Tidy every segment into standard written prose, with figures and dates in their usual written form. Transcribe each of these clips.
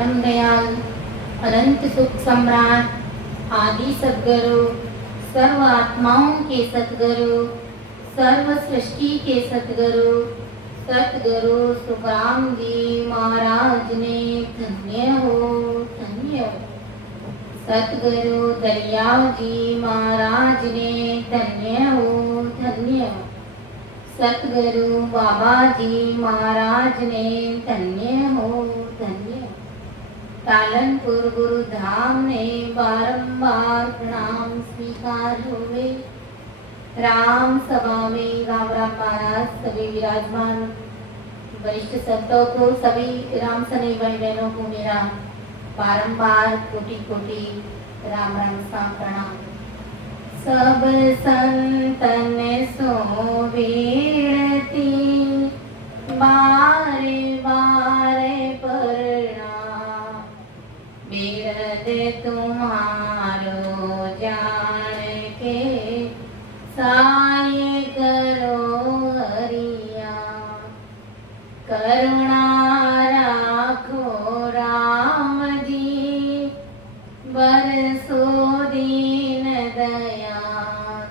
परम दयाल अनंत सुख सम्राट आदि सद्गुरु सर्व आत्माओं के सद्गुरु सर्व सृष्टि के सद्गुरु सतगुरु सुखराम जी महाराज ने धन्य हो धन्य हो। सतगुरु दरियाव जी महाराज ने धन्य हो धन्य हो। सतगुरु बाबा जी महाराज ने धन्य हो धन्य हो। तालनपुर गुरु धाम ने बारंबार प्रणाम स्वीकार हुए। राम सभा में राम राम महाराज सभी विराजमान वरिष्ठ संतों को सभी राम सने भाई बहनों को मेरा बारंबार कोटि कोटि राम राम सा प्रणाम। सब संतन सो विनती बारे बारे प्रणाम। बिरद तुम्हारो जान के साये करो हरिया। करुणा राखो राम जी बरसो दीन दयाल।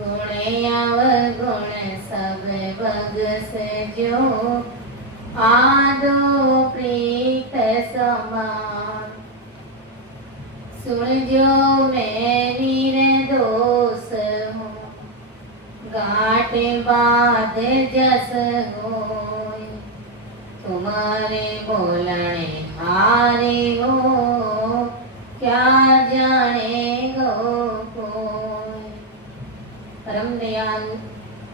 गुण अवगुण सब बगस जो आदो प्रीत समान। सुन जो मैं निर्दोष हूँ गाट बाध जस होय। तुम्हारे बोलने हारे हो क्या जाने गो कोई। परम दयाल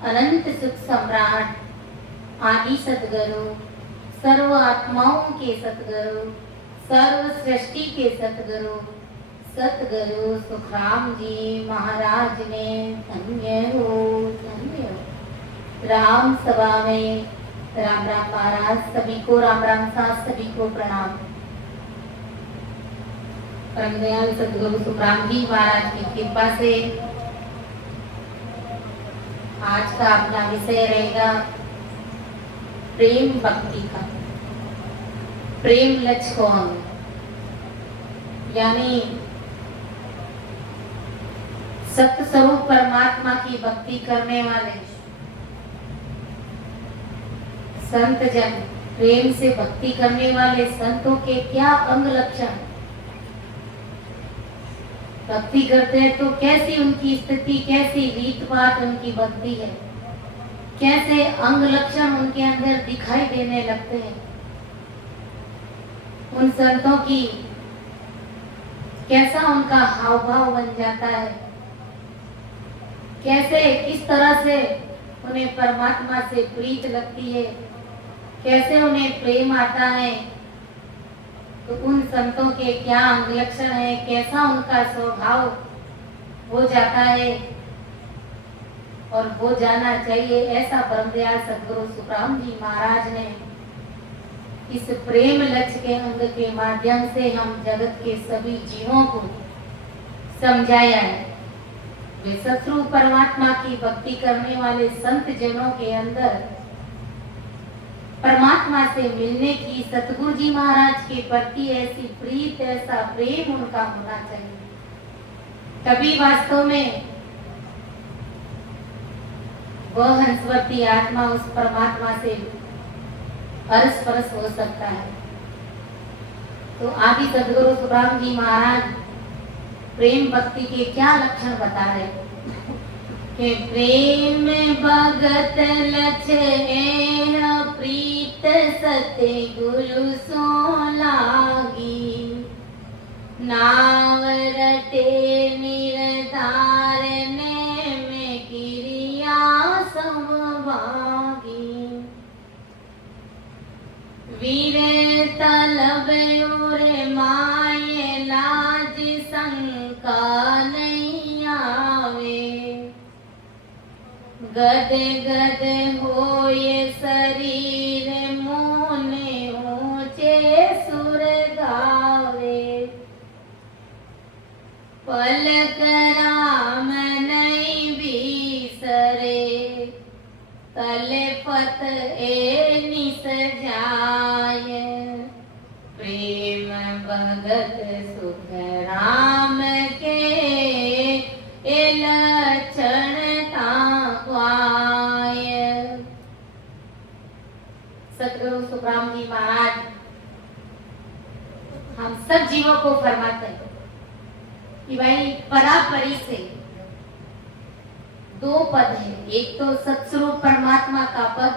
अनंत सुख सम्राट आदि सतगुरु सर्व आत्माओं के सतगुरु सर्व सृष्टि के सतगुरु सतगुरु सुखराम जी महाराज ने धन्य हो धन्य हो। राम सभा में राम राम महाराज सभी को राम राम साथ सभी को प्रणाम। परम दयाल सतगुरु सुखराम जी महाराज की कृपा से आज का अपना विषय रहेगा प्रेम भक्ति का। प्रेम लक्ष्मण यानी सत्य स्वरूप परमात्मा की भक्ति करने वाले संत जन, प्रेम से भक्ति करने वाले संतों के क्या अंग लक्षण। भक्ति करते हैं तो कैसी उनकी स्थिति, कैसी रीत बात उनकी बनती है, कैसे अंग लक्षण उनके अंदर दिखाई देने लगते हैं। उन संतों की कैसा उनका हाव भाव बन जाता है, कैसे किस तरह से उन्हें परमात्मा से प्रीत लगती है, कैसे उन्हें प्रेम आता है। तो उन संतों के क्या अंग लक्षण है, कैसा उनका स्वभाव हो जाता है और हो जाना चाहिए, ऐसा परम दयाल सद्गुरु सुखराम जी महाराज ने इस प्रेम लक्ष्य के अंग के माध्यम से हम जगत के सभी जीवों को समझाया है। वे सत्स्वरूप परमात्मा की भक्ति करने वाले संत जनों के अंदर परमात्मा से मिलने की सतगुरु जी महाराज के प्रति ऐसी प्रीत, ऐसा प्रेम उनका होना चाहिए। तभी वास्तव में वह हंसवर्ती आत्मा उस परमात्मा से अरस परस हो सकता है। तो आदि सद्गुरु सुखराम जी महाराज प्रेम भक्ति के क्या लक्षण बता रहे कि प्रेम भगत लक्षण प्रीत सत्य गुरु सो लागी। नाव रटे निरधार ने में क्रिया समभागी। वीर तलब और माये लाज शंका नहीं आवे। गद गद होए शरीर मोने ऊंचे सुर गावे। पलक राम नहीं बिसरे तले पत ए निस जाय। प्रेम भगत सुख राम के ए लक्षण ताकवाय। सतगुरु सुखराम जी महाराज हम सब जीवों को फरमाते हैं कि भाई परापरी से दो पद है, एक तो सत्स्वरूप परमात्मा का पद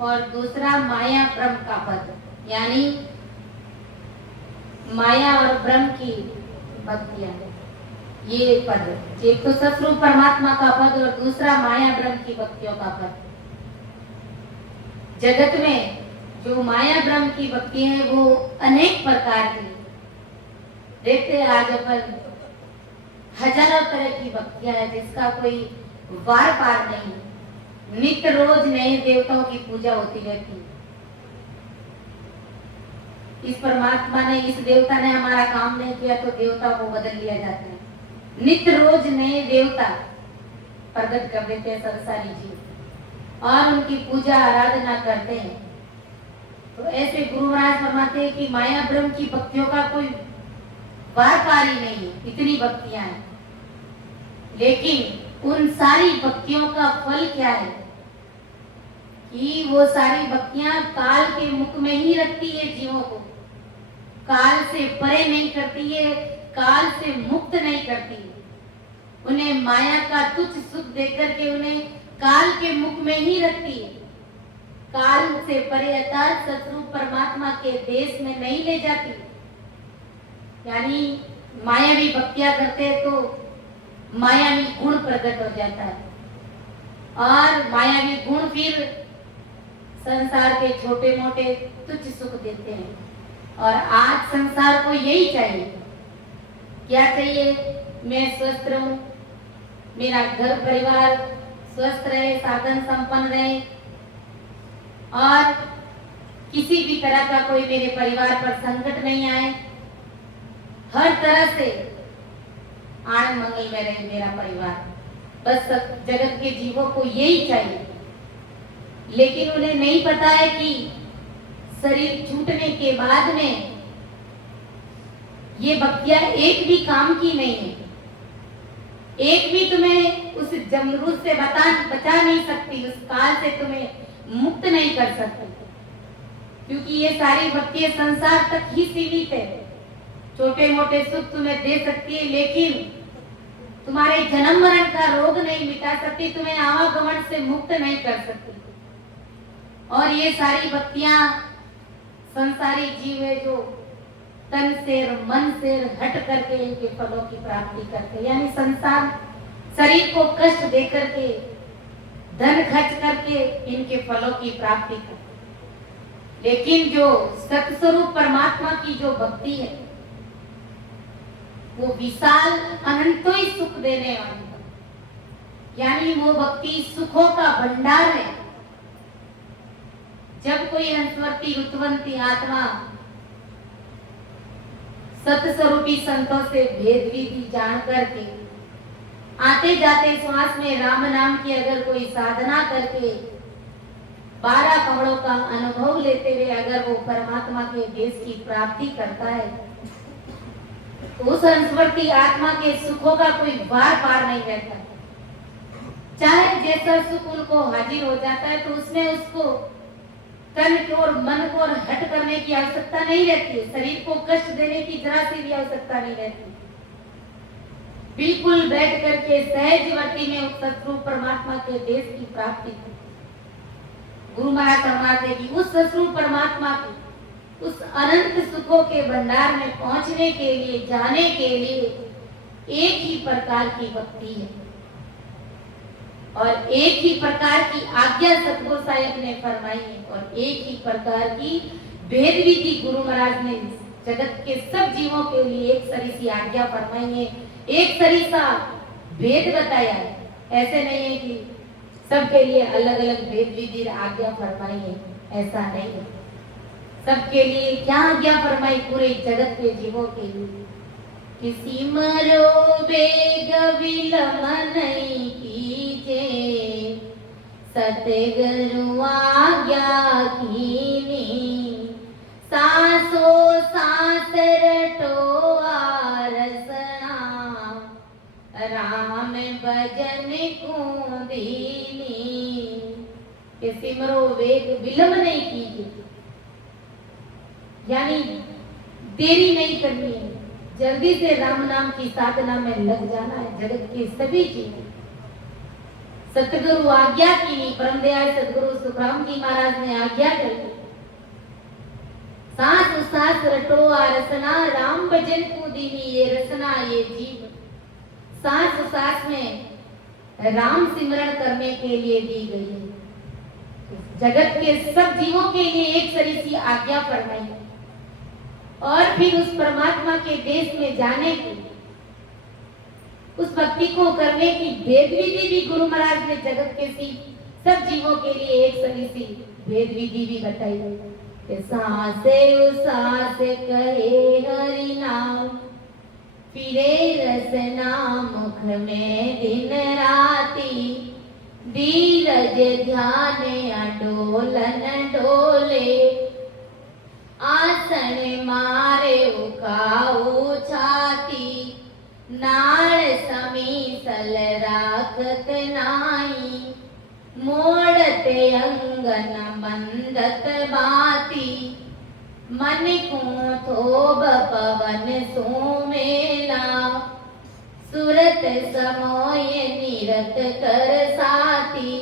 और दूसरा माया ब्रह्म का पद, यानी माया और ब्रह्म की भक्तियां। ये पद, एक तो सत्स्वरूप परमात्मा का पद और दूसरा माया ब्रह्म की भक्तियों का पद। जगत में जो माया ब्रह्म की भक्ति है वो अनेक प्रकार की देखते, आज अपन हजारों तरह की भक्तियां है जिसका कोई वार पार नहीं। नित्य रोज नए देवताओं की पूजा होती रहती है। इस परमात्मा ने, इस देवता ने हमारा काम नहीं किया तो देवता को बदल लिया जाता है। नित्य रोज नए देवता प्रकट कर देते हैं संसारी जीव और उनकी पूजा आराधना करते हैं। तो ऐसे गुरु महाराज फरमाते हैं कि माया ब्रह्म की भक्तियों का कोई वार पार ही नहीं है, इतनी भक्तियां हैं। लेकिन उन सारी भक्तियों का फल क्या है कि वो सारी भक्तियां काल के मुख में ही रखती है जीवों को, काल से परे नहीं करती है, काल से मुक्त नहीं करती है। उन्हें माया का तुच्छ सुख देकर के उन्हें काल के मुख में ही रखती है, काल से परे अर्थात सतरूप परमात्मा के देश में नहीं ले जाती। यानी मायावी भक्तियां करते हैं तो मायावी गुण प्रकट हो जाता है और मायावी गुण फिर संसार के छोटे मोटे तुच्छ सुख देते हैं। और आज संसार को यही चाहिए, क्या चाहिए? मैं स्वस्थ रहूं, मेरा घर परिवार स्वस्थ रहे, साधन संपन्न रहे और किसी भी तरह का कोई मेरे परिवार पर संकट नहीं आए, हर तरह से आनंद मंगल में रहे मेरा परिवार। बस जगत के जीवों को यही चाहिए। लेकिन उन्हें नहीं पता है कि शरीर छूटने के बाद में ये भक्तियां एक भी काम की नहीं है, एक भी तुम्हें उस जमरूद से बचा नहीं सकती, उस काल से तुम्हें मुक्त नहीं कर सकती, क्योंकि ये सारी भक्तियां संसार तक ही सीमित है। छोटे मोटे सुख तुम्हें दे सकती है लेकिन तुम्हारे जन्म मरण का रोग नहीं मिटा सकती, तुम्हें आवागमन से मुक्त नहीं कर सकती। और ये सारी भक्तियां संसारी जीव है जो तन से मन से हट करके इनके फलों की प्राप्ति करते, यानी संसार शरीर को कष्ट दे करके, धन खर्च करके इनके फलों की प्राप्ति करते। लेकिन जो सत्स्वरूप परमात्मा की जो भक्ति है वो विशाल अनंतों ही सुख देने वाली है, यानी वो भक्ति सुखों का भंडार है। जब कोई हंसवती रुतवंती आत्मा सतस्वरूपी संतों से भेद विधि जान करके आते जाते श्वास में राम नाम की अगर कोई साधना करके 12 कमलों का अनुभव लेते हुए अगर वो परमात्मा के देश की प्राप्ति करता है तो उस हंसवती आत्मा के सुखों का कोई वार पार नहीं रहता। चाहे जैसा सुख उनको हाजिर हो जाता है तो उसमें उसको तन को और मन को और हट करने की आवश्यकता नहीं रहती है, शरीर को कष्ट देने की जरा सी भी आवश्यकता नहीं रहती। बिल्कुल बैठ करके सहजवती में उस सतरूप परमात्मा के देश की प्राप्ति की। गुरु महाराज फरमाते कि उस सतरूप परमात्मा की उस अनंत सुखों के भंडार में पहुंचने के लिए, जाने के लिए एक ही प्रकार की भक्ति है और एक ही प्रकार की आज्ञा सतगुरु साहिब ने फरमाई है और एक ही प्रकार की भेद विधि गुरु महाराज ने जगत के सब जीवों के लिए एक सरी सी आज्ञा फरमाई है, एक सरी सा भेद बताया है। ऐसे नहीं है कि सबके लिए अलग अलग भेद विधि आज्ञा फरमाई है, ऐसा नहीं है। सबके लिए क्या आज्ञा फरमाई? पूरे जगत के जीवों के लिए किसी मरो बेग विलम नहीं कीजे, सतगुरु आज्ञा कीनी सांसो सांस रटो आरसना, राम भजन को दीनी। कि सिमरो वेग विलंब नहीं कीजिए, यानी देरी नहीं करनी है, जल्दी से राम नाम की साधना में लग जाना है। जगत की सभी चीजें सतगुरु आज्ञा की, परम दयाल सतगुरु सुखराम जी महाराज ने आज्ञा करी। सांस सांस रटो रसना, राम भजन को दीनी। ये रसना, ये जीव सांस सांस में राम सिमरण करने के लिए दी गई है। जगत के सब जीवों के लिए एक सरी सी आज्ञा फरमाई और फिर उस परमात्मा के देश में जाने की, उस भक्ति को करने की भेद विधि भी गुरु महाराज ने जगत के सब जीवों के लिए एक सरी सी भेद विधि भी बताई है। सांसे उसास कहे हरि नाम, फिरे रसना मुख में दिन राती। धीरज ध्यान अडोलन डोले, आसन मारे उकाऊ छाती। नाड़ समीसल राखत नाई, मोड़ते अंगन मंदत बाती। मन को थोब पवन सोमेला, सुरत समोय निरत कर साथी।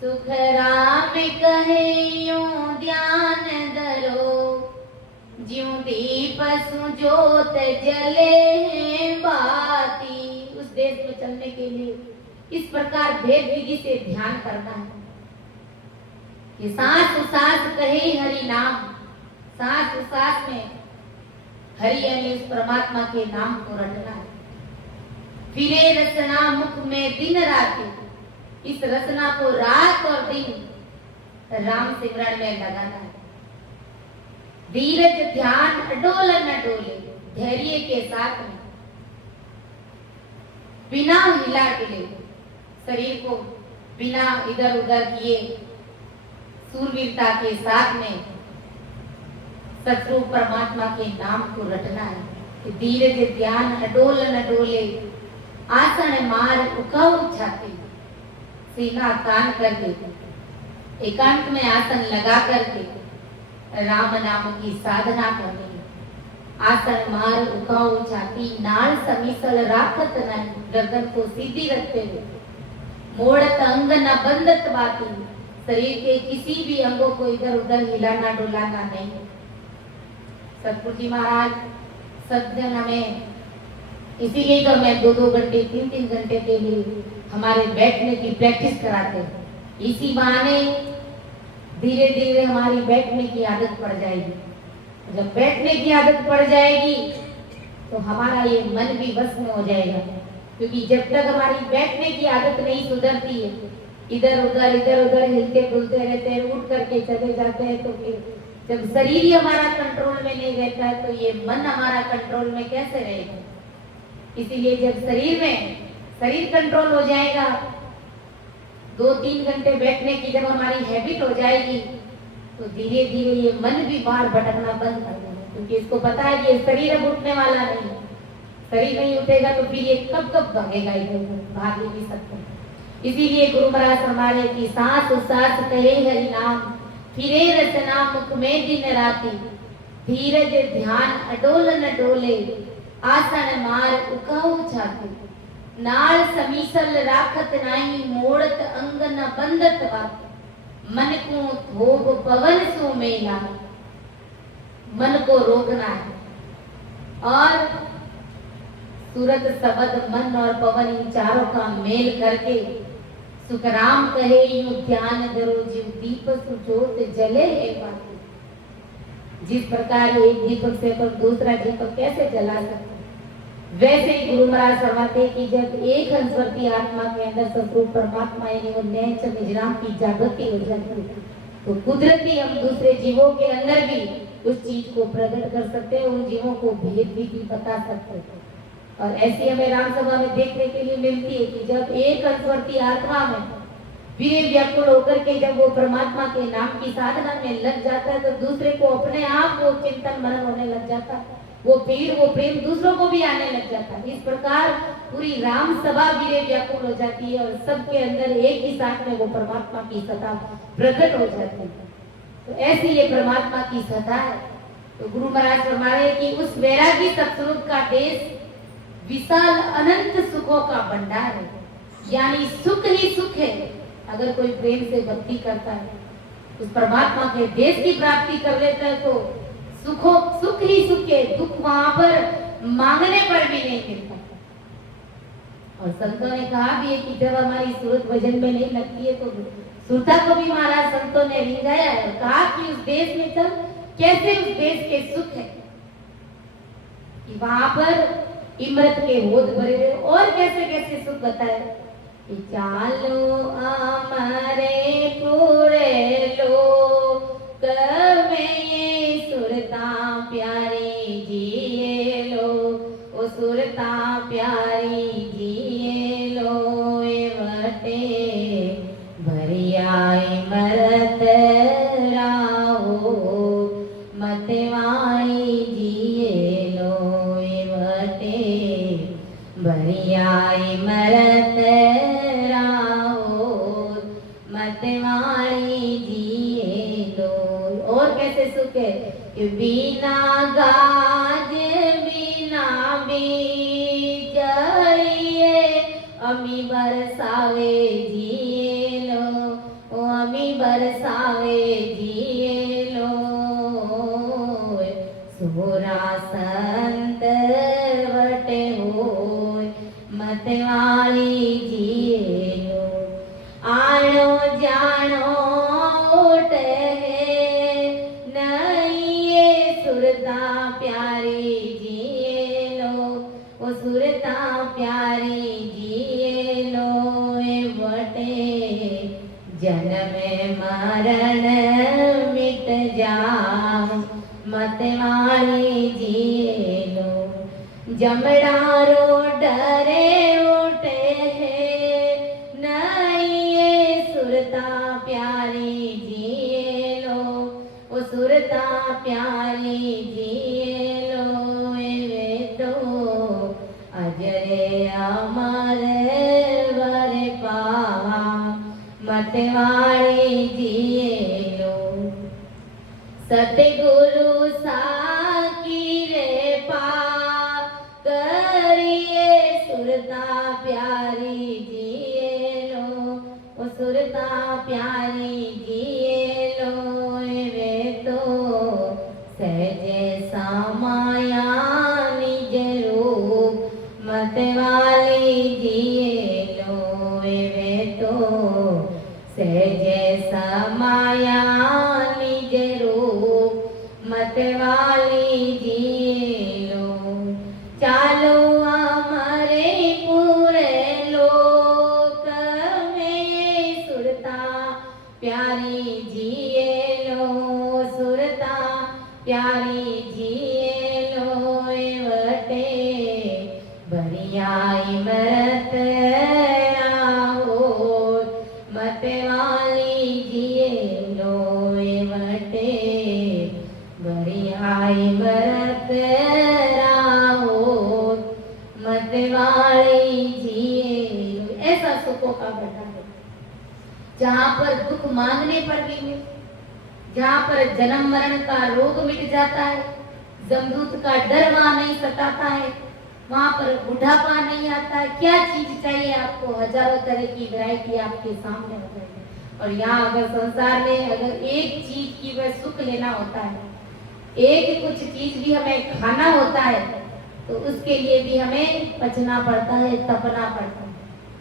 सुख राम कहे यूं ध्यान धरो, ज्यों दीप सुजोत जले हैं बाती। उस देश में चलने के लिए इस प्रकार भेद विधि से ध्यान करना है कि सांस सांस कहे हरि नाम। सांस सांस में हरि यानी उस परमात्मा के नाम को रटना है। फिरे रसना मुख में दिन राति, इस रचना को रात और दिन राम सिमरण में लगाना है। धीरज ध्यान अडोल न डोले, धैर्य के साथ में बिना हिला डुले, शरीर को बिना इधर उधर किए सूरवीरता के साथ में शत्रु परमात्मा के नाम को रटना है। धीरज ध्यान अडोल न डोले, आसन मार उकाऊ छाती। सीना तान करके एकांत में आसन लगा करके राम नाम की साधना करनी। आसन मार उकाऊ छाती, नाल समीसल राखत नहीं, गर्दन को सीधी रखते हुए। मोड़त अंग न बंदत बाती, शरीर के किसी भी अंगों को इधर उधर हिलाना डुलाना नहीं। सतगुरु जी महाराज सज्जन हमें इसीलिए तो मैं 2-2 घंटे 3-3 घंटे के लिए हमारे बैठने की प्रैक्टिस कराते हैं। इसी बहाने धीरे धीरे हमारी बैठने की आदत पड़ जाएगी। जब बैठने की आदत पड़ जाएगी तो हमारा ये मन भी बस में हो जाएगा, क्योंकि जब तक हमारी बैठने की आदत नहीं सुधरती है, इधर उधर हिलते डुलते रहते हैं, उठ करके चले जाते हैं, तो फिर जब शरीर ही हमारा कंट्रोल में नहीं रहता है तो ये मन हमारा कंट्रोल में कैसे रहेगा। इसीलिए जब शरीर कंट्रोल हो जाएगा, 2-3 घंटे बैठने की जब हमारी हैबिट हो जाएगी, तो धीरे धीरे ये मन भी बाहर भटकना बंद कर देगा, क्योंकि इसको पता है कि ये शरीर अब उठने वाला नहीं है। शरीर नहीं उठेगा तो फिर ये कब भागेगा, इधर भाग ही नहीं सकता। इसीलिए गुरु महाराज फरमा रहे कि सांस सांस कहे हरि नाम, फिरे रचना मुख में दिन राती। धीरज ध्यान अडोल न डोले, आसन मार उकाऊ छाती। नाल समीसल राखत नाही, मोड़त अंग न बंदत बात। मन को थोब पवन सो मेला, मन को रोकना है। और सूरत शब्द मन और पवन इन चारों का मेल करके सुख राम कहे यूं ध्यान धरो, जीव दीप सुजोत जले है बाती। जिस प्रकार एक दीपक से पर दूसरा दीपक कैसे जला सकते, वैसे ही गुरु महाराज फरमाते कि जब एक हंसवर्ती आत्मा के अंदर सतगुरु परमात्मा यानी वो नैच निजराम की जागृति हो जाती है, तो कुदरती हम दूसरे जीवों के अंदर भी उस चीज को प्रकट कर सकते हैं, उन जीवों को भेद भी बता सकते हैं। और ऐसी हमें राम सभा में देखने के लिए मिलती है कि जब एक हंसवर्ती आत्मा में वीर व्याकुल होकर के जब वो परमात्मा के नाम की साधना में लग जाता है तो दूसरे को अपने आप वो चिंतन मनन होने लग जाता है, वो पीर वो प्रेम दूसरों को भी आने लग जाता है। इस प्रकार पूरी राम सभा वीर व्याकुल हो जाती है और सबके अंदर एक ही साथ में वो परमात्मा की सत्ता प्रकट हो जाती है। तो ऐसी ये परमात्मा की सत्ता है। तो गुरु महाराज फरमा रहे कि उस वैरागी सत्स्वरूप का देश विशाल अनंत सुखों का भंडार है, यानी सुख ही सुख है। अगर कोई प्रेम से भक्ति करता है, उस परमात्मा के देश की प्राप्ति कर लेता है तो सुख ही सुख है, दुख वहां पर मांगने पर भी नहीं मिलता। और संतों ने कहा भी है कि जब हमारी सूरत भजन में नहीं लगती है तो सुरता को भी महाराज संतों ने रिंझाया है और कहा कि उस देश में चल, कैसे उस देश के सुख है कि वहां पर इमरत के होद भरे हुए, और कैसे कैसे सुख बताए कि चालो हमारे पूरे लोक में सुरता प्यारी जिए लो, ओ सुरता प्यारी जिए लो, ए वटे भरियाई मरत राहो मतवाई जिए लो, ए वटे भरियाई मरत मतवाई जिए लो। और कैसे सुख है बिना गाज बिना बीज अमी बरसावे जिए लो, ओ अमी बरसावे जिए लो, सोरा संत वटे हो मतवाई जिए लो, आनो जानो ओट है नहीं सुरता प्यारी जिए लो, ओ सुरता प्यारी जिए लो, ए बटे जन्म मरण मिट जाओ मतवाई जिए लो, जमड़ारो डरे उठे सुरता प्यारी जिए लो, ओ सुरता प्यारी जिए लो, वे तो अजय अमर वर पा मतवाड़ी जिए लो, सतगुरु साकी रे पा करिए सुरता प्यारी जिए लो, ओ सुरता प्यारी जिए लो, वे तो सहजे समाया निज रूप मतवाली जिए लो, वे तो सहजे समाया निज रूप मतवाली जिए लो, चालो हमारे पूरे लोक में सुरता प्यारी जिए लो, सुरता प्यारी जिए लो, वटे भरियाई मरत राहो मतवाली जिए लो, वटे भरियाई मरत मतवाली जिए लो। ऐसा सुखों का भंडार है जहाँ पर दुख मांगने पर भी मिले, जहाँ पर जन्म मरण का रोग मिट जाता है, जमदूत का डर वहां नहीं सताता है, वहां पर बुढ़ापा नहीं आता है। क्या चीज चाहिए आपको, हजारों तरह की वैरायटी आपके सामने हो जाएगी। और यहाँ अगर संसार में अगर एक चीज की वह सुख लेना होता है, एक कुछ चीज भी हमें खाना होता है तो उसके लिए भी हमें पचना पड़ता है, तपना पड़ता है।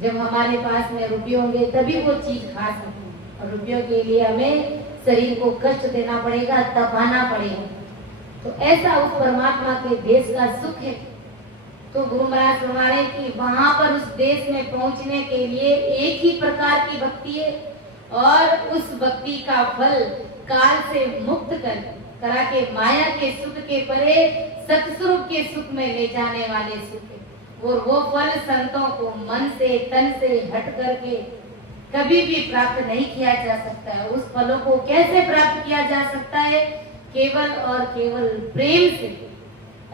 जब हमारे पास में रुपये होंगे तभी वो चीज खा सकते हैं, और रुपयों के लिए हमें शरीर को कष्ट देना पड़ेगा, तपाना पड़ेगा। तो ऐसा उस परमात्मा के देश का सुख है। तो गुरु महाराज फरमा रहे कि वहां पर उस देश में पहुंचने के लिए एक ही प्रकार की भक्ति है, और उस भक्ति का फल काल से मुक्त करा के माया के सुख के परे सतस्वरूप के सुख में ले जाने वाले सुख है। और वो फल संतों को मन से तन से हट करके कभी भी प्राप्त नहीं किया जा सकता है। उस फलों को कैसे प्राप्त किया जा सकता है? केवल और केवल प्रेम से,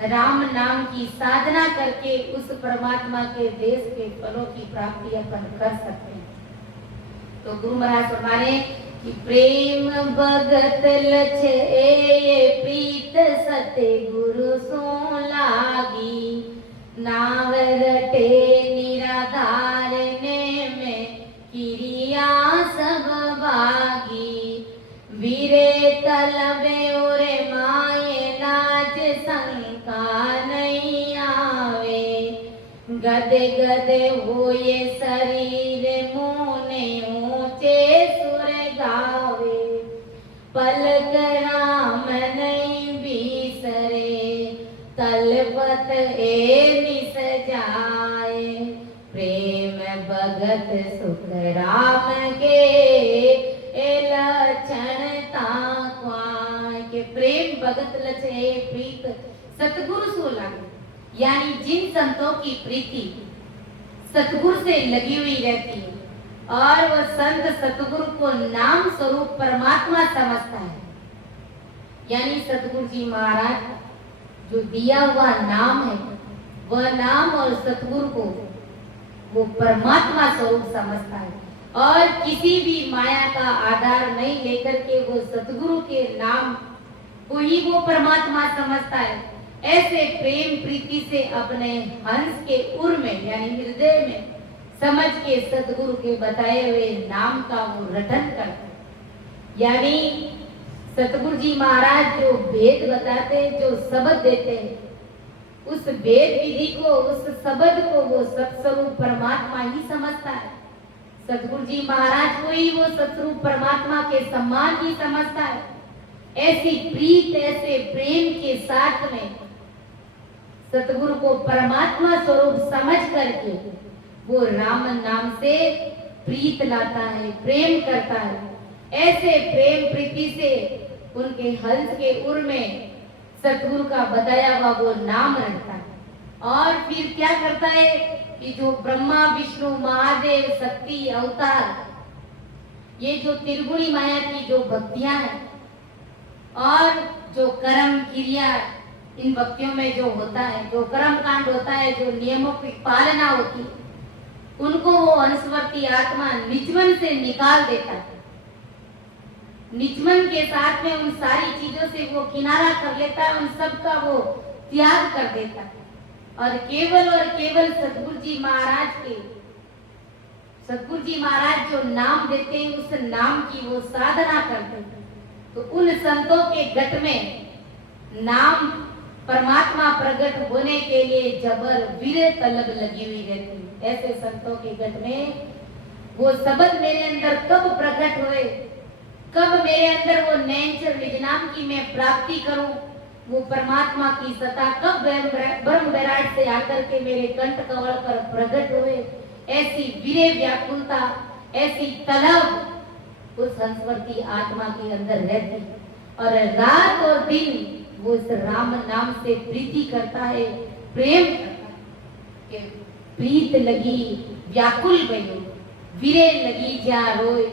राम नाम की साधना करके उस परमात्मा के देश के फलों की प्राप्ति अपन कर सकते हैं। तो गुरु महाराज फरमा रहे कि प्रेम भगत लछ ए प्रीत सत्य गुरु सो लागी, नाव रटे निराधार ने में किरिया सब बागी, वीरे तलबे उरे माये लाज शंका नहीं आवे, गदे गदे होए शरीर मुने ऊंचे सुर गावे, पलक राम नहीं बिसरे तलपत ए निस जाए, प्रेम भगत सुख राम के लक्षण ताक्वा, के प्रेम भगत लचे प्रीत सतगुरु सो लागे। यानी जिन संतों की प्रीति सतगुरु से लगी हुई रहती है और वह संत सतगुरु को नाम स्वरूप परमात्मा समझता है, यानी सतगुरु जी महाराज जो दिया हुआ नाम है, वह नाम और सतगुरु को वो परमात्मा स्वरूप समझता है और किसी भी माया का आधार नहीं लेकर के वो सतगुरु के नाम को ही वो परमात्मा समझता है। ऐसे प्रेम प्रीति से अपने हंस के उर में यानी हृदय में समझ के सतगुरु के बताए हुए नाम का वो रटन करता है। यानी सतगुरु जी महाराज जो भेद बताते, जो शब्द देते हैं, उस भेद विधि को, उस शब्द को वो सत्स्वरूप परमात्मा ही समझता है। सतगुरु जी महाराज को ही वो सतस्वरूप परमात्मा के सम्मान ही समझता है। ऐसी प्रीत, ऐसे प्रेम के साथ में सतगुरु को परमात्मा स्वरूप समझ करके वो राम नाम से प्रीत लाता है, प्रेम करता है। ऐसे प्रेम प्रीति से उनके हंस के उर में सतगुरु का बताया हुआ वो नाम रखता है और फिर क्या करता है कि जो ब्रह्मा विष्णु महादेव शक्ति अवतार, ये जो त्रिगुणी माया की जो भक्तियां हैं और जो कर्म क्रिया इन भक्तियों में जो होता है, जो कर्म कांड होता है, जो नियमों की पालना होती है, उनको वो अंशवर्ती आत्मा निजमन से निकाल देता है। निजमन के साथ में उन सारी चीजों से वो किनारा कर लेता है, उन सब का वो त्याग कर देता है और केवल सतगुरु जी महाराज के, सतगुरु जी महाराज जो नाम देते हैं उस नाम की वो साधना करते हैं। तो उन संतों के गट में नाम परमात्मा प्रकट होने के लिए जबर वीर तलब लगी हुई रहती है। ऐसे संतों के गट में वो शब्द मेरे अंदर कब प्रकट हुए, कब मेरे अंदर वो नैनचर निज नाम की मैं प्राप्ति करूं, वो परमात्मा की सत्ता कब ब्रह्म विराट से आकर के मेरे कंठ कवल पर प्रकट हुए, ऐसी वीर व्याकुलता, ऐसी तलब उस हंसवर्ती आत्मा के अंदर रहती और रात और दिन वो इस राम नाम से प्रीति करता है, प्रेम करता है। प्रीत लगी व्याकुल भयो, वीरे लगी जा रोए,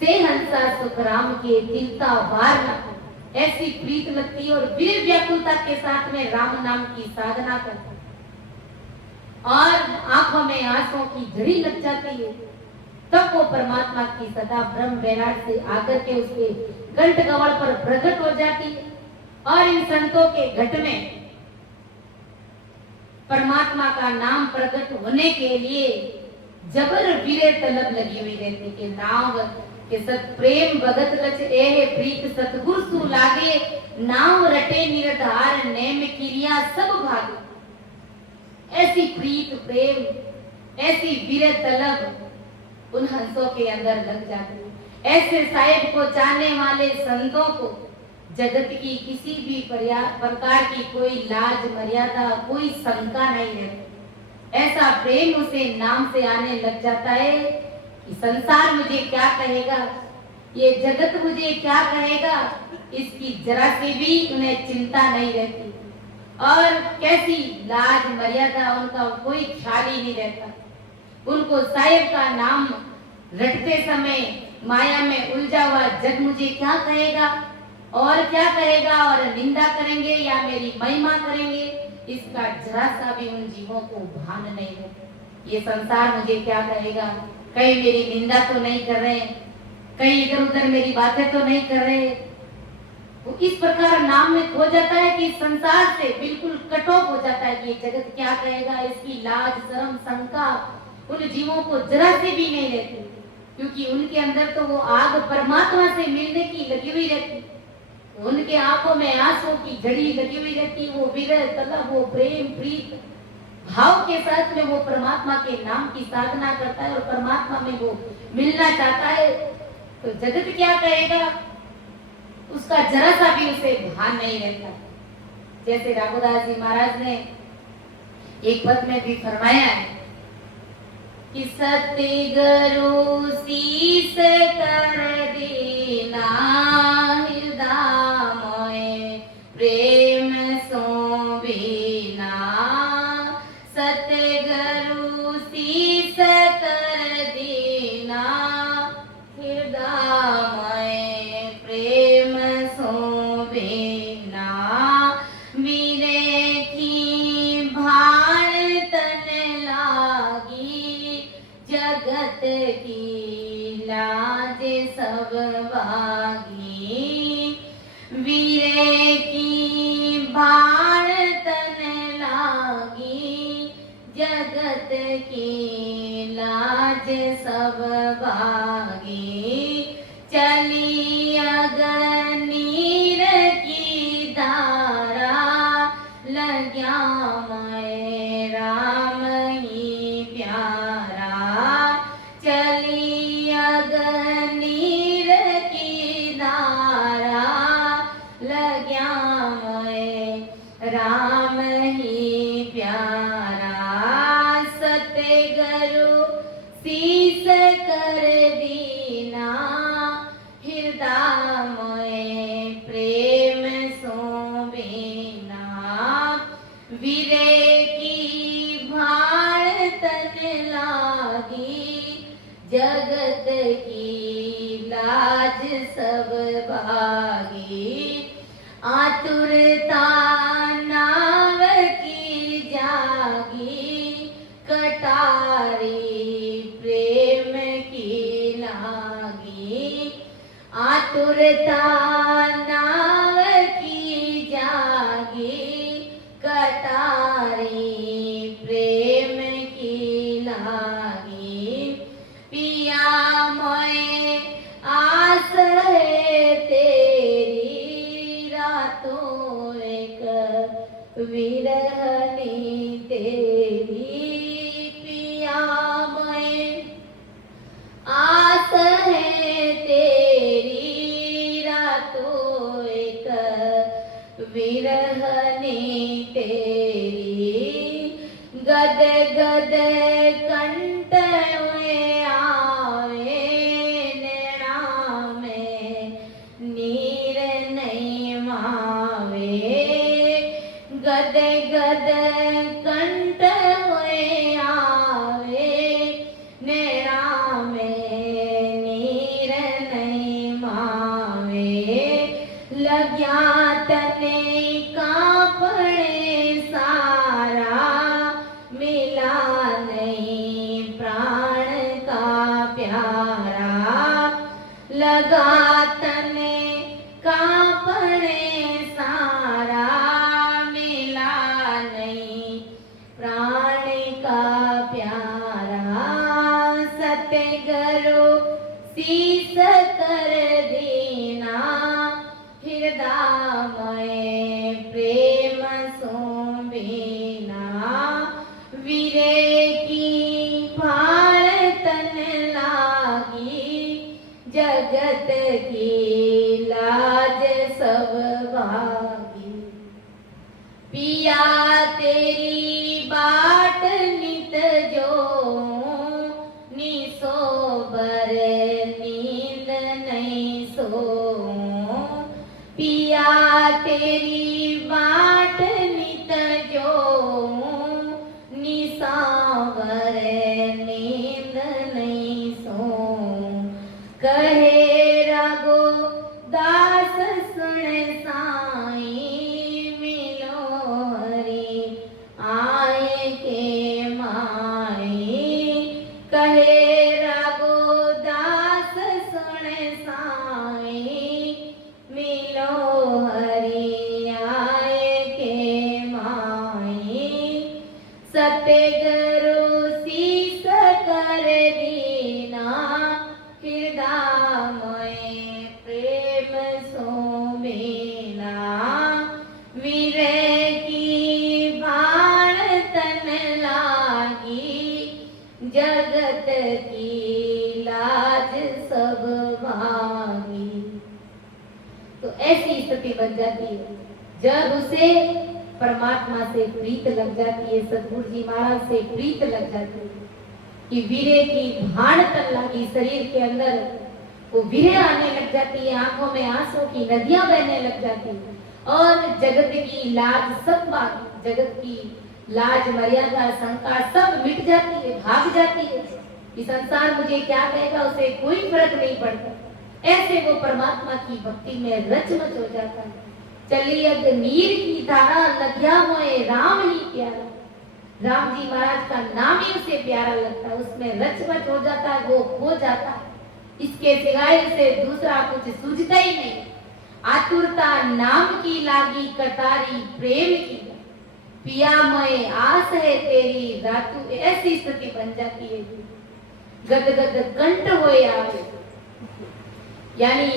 से हंसा सुख राम के तिलता वार न। ऐसी प्रीत लगती और वीर व्याकुलता के साथ में राम नाम की साधना करता और आंखों में आंसुओं की झड़ी लग जाती है, तब वो परमात्मा की सदा ब्रह्म विराट से आकर के उसके कंठ कमल पर प्रकट हो जाती है। और इन संतों के घट में परमात्मा का नाम प्रकट होने के लिए जबर वीरे तलब लगी हुई रहती के नाम के सत प्रेम भगत लच ए प्रीत सतगुरु सु लागे, नाम रटे निरधार नेम क्रिया सब भागे। ऐसी प्रीत प्रेम, ऐसी वीर तलब उन हंसों के अंदर लग जाती है। ऐसे साहिब को चाहने वाले संतों को जगत की किसी भी प्रकार की कोई लाज मर्यादा, कोई शंका नहीं रहती। ऐसा प्रेम उसे नाम से आने लग जाता है कि संसार मुझे क्या कहेगा, ये जगत मुझे क्या कहेगा, इसकी जरा सी भी उन्हें चिंता नहीं रहती और कैसी लाज मर्यादा उनका कोई ख्याल ही नहीं रहता। उनको साहिब का नाम रटते समय माया में उलझा हुआ जग मुझे क्या कहेगा और क्या करेगा, और निंदा करेंगे या मेरी महिमा करेंगे, इसका जरा सा भी उन जीवों को भान नहीं है। ये संसार मुझे क्या कहेगा, कहीं मेरी निंदा तो नहीं कर रहे, कहीं इधर उधर मेरी बातें तो नहीं कर रहे। वो इस प्रकार नाम में खो जाता है कि संसार से बिल्कुल कट ऑफ हो जाता है कि ये जगत क्या कहेगा, इसकी लाज शर्म शंका उन जीवों को जरा से भी नहीं रहती, क्योंकि उनके अंदर तो वो आग परमात्मा से मिलने की लगी हुई रहती, उनके आंखों में आंसू की झड़ी लगी हुई रहती, वो विरह तलब, वो प्रेम प्रीत भाव के साथ में वो परमात्मा के नाम की साधना करता है और परमात्मा में वो मिलना चाहता है। तो जगत क्या कहेगा उसका जरा सा भी उसे भान नहीं रहता। जैसे राघुदास जी महाराज ने एक पद में भी फरमाया है कि सतगुरु शीस कर दीना हृदय मोय प्रेम सो बीना, सतगुरु शीस कर दीना हृदय मोय प्रेम सो बीना, वीरे की भान तन लागी जगत की लाज सब बागी, वीरे की भान तन लागी जगत की लाज सब बागी, चली अगनीर की धारा लग्या मैं राम ही प्यारा, चली अगनीर की धारा लग्या मैं राम ही प्यारा, सतगुरु शीस कर दीना हृदय मोय प्रेम सो बीना, वीरे की भान तन लागी जगत की लाज सब भागी, आतुरता नाव की जागी कटारी प्रेम की लागी, आतुरता नाव की जागी कटारी प्रेम की लागी, पिया मोए आस है तेरी रातों एक विरहनी तेरी, पिया मोए आस है तेरी रातों एक विरहनी तेरी, गद गद कंठ में आवे नैना में नीर नहीं मावे, गद गद कंठ में आवे नैना में नीर नहीं मावे, लग्या तने कांपने सारा मिला नहीं प्राण का प्यारा, लगा तने कांपने सारा मिला नहीं प्राण का प्यारा, सतगुरु शीस कर दीना हृदय मोय प्रेम सो बीना, वीरे की भान तन लागी जगत की लाज सब भागी, पिया तेरी बाट नित जो निसोबर नींद नहीं सो, पिया तेरी बाट नित जो निसावर नींद नहीं सो, ऐसी स्थिति बन जाती है जब उसे परमात्मा से प्रीत लग जाती है, सतगुरु जी महाराज से प्रीत लग जाती है कि वीरे की भाण तन लगी शरीर के अंदर, वो वीरे आने लग जाती है, आंखों में आंसू की नदियां बहने लग जाती है और जगत की लाज सब बात, जगत की लाज मर्यादा शंका सब मिट जाती है, भाग जाती है कि संसार मुझे क्या कहेगा, उसे कोई फर्क नहीं पड़ता। ऐसे वो परमात्मा की भक्ति में रचमच हो जाता है। चली अग नीर की धारा लग्या मोए राम ही प्यारा, राम जी महाराज का नाम ही उसे प्यारा लगता है, उसमें रचमच हो जाता है, वो खो जाता है। इसके सिवाय उसे दूसरा कुछ सूझता ही नहीं। आतुरता नाम की लागी कटारी प्रेम की, पिया मोए आस है तेरी रातू, ऐसी स्थिति बन जाती है। गदगद कंठ होए आवे, यानी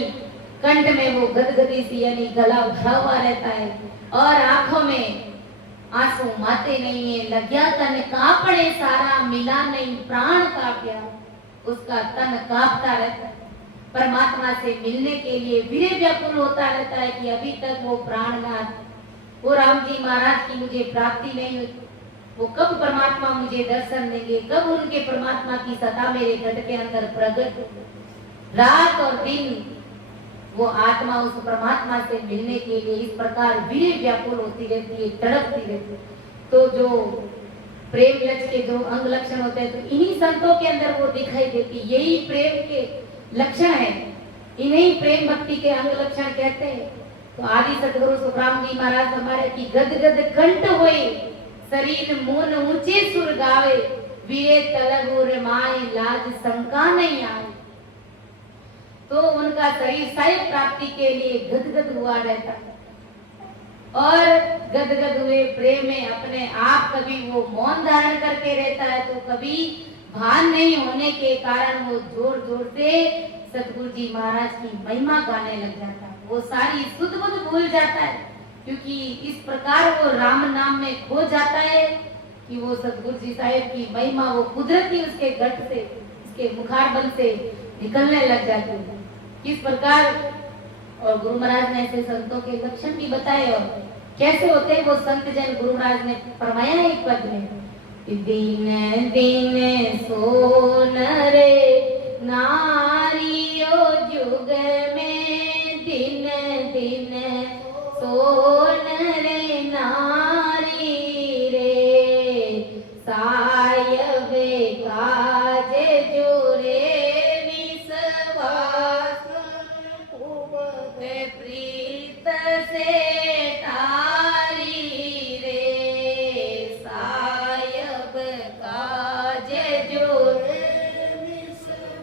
कंठ में वो गदगदी सी, यानी गला भरा हुआ रहता है और आंखों में आंसू माते नहीं है। लग्या तन कांपड़े सारा, मिला नहीं प्राण का प्यार, उसका तन कांपता रहता है, परमात्मा से मिलने के लिए वीर व्याकुल होता रहता है कि अभी तक वो प्राणनाथ, वो राम जी महाराज की मुझे प्राप्ति नहीं हुई, वो कब परमात्मा मुझे दर्शन देंगे, कब उनके परमात्मा की सत्ता मेरे घट के अंदर प्रकट होगी। रात और दिन वो आत्मा उस परमात्मा से मिलने के लिए इस प्रकार वीर व्याकुल होती रहती है, तड़पती रहती है। तो जो प्रेम लक्ष्य के जो अंग लक्षण होते हैं, तो इन्हीं संतों के अंदर वो दिखाई देती, यही प्रेम के लक्षण है, इन्हीं प्रेम भक्ति के अंग लक्षण कहते हैं। तो आदि सतगुरु सुखराम जी महाराज हमारे की गदगद कंठ होए, शरीर मून ऊंचे सुर गावे, वीरे तलगुर माए लाज शंका नहीं आए। तो उनका शरीर साहिब प्राप्ति के लिए गदगद हुआ रहता है और गदगद हुए प्रेम में अपने आप कभी वो मौन धारण करके रहता है, तो कभी भान नहीं होने के कारण वो जोर जोर से सतगुरु जी महाराज की महिमा गाने लग जाता है। वो सारी सुध बुध भूल जाता है, क्योंकि इस प्रकार वो राम नाम में खो जाता है कि वो सतगुरु जी साहिब की महिमा वो कुदरती उसके गट से, उसके मुखारबंद से निकलने लग जाती है। किस प्रकार, और गुरु महाराज ने ऐसे संतों के लक्षण भी बताए और कैसे होते हैं वो संत जन। गुरु महाराज ने फरमाया एक पद में, दिन दिन सोन रे नारियो जुग में, दिन दिन सोन रे नारी रे, सायब काज जोरे प्रीत से तारी रे, सायब काज जोरे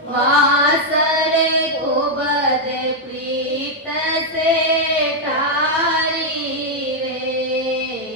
वासर कुबद प्रीत से तारी रे,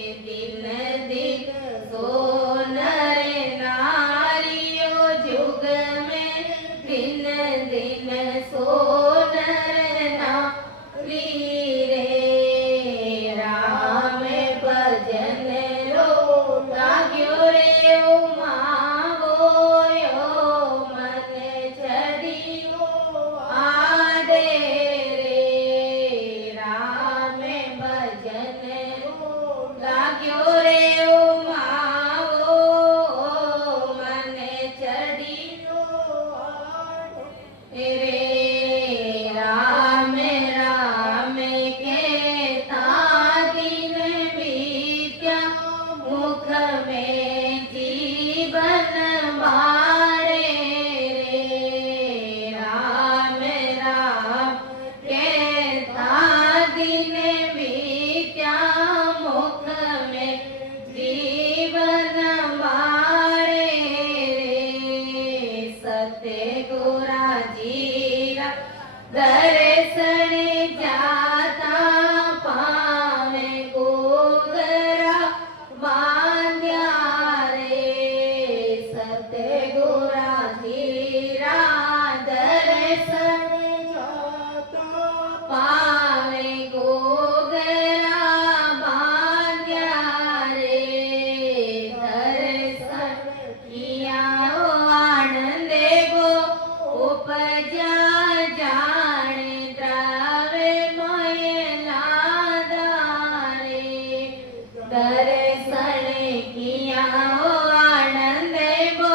सण किया हो आनंद वो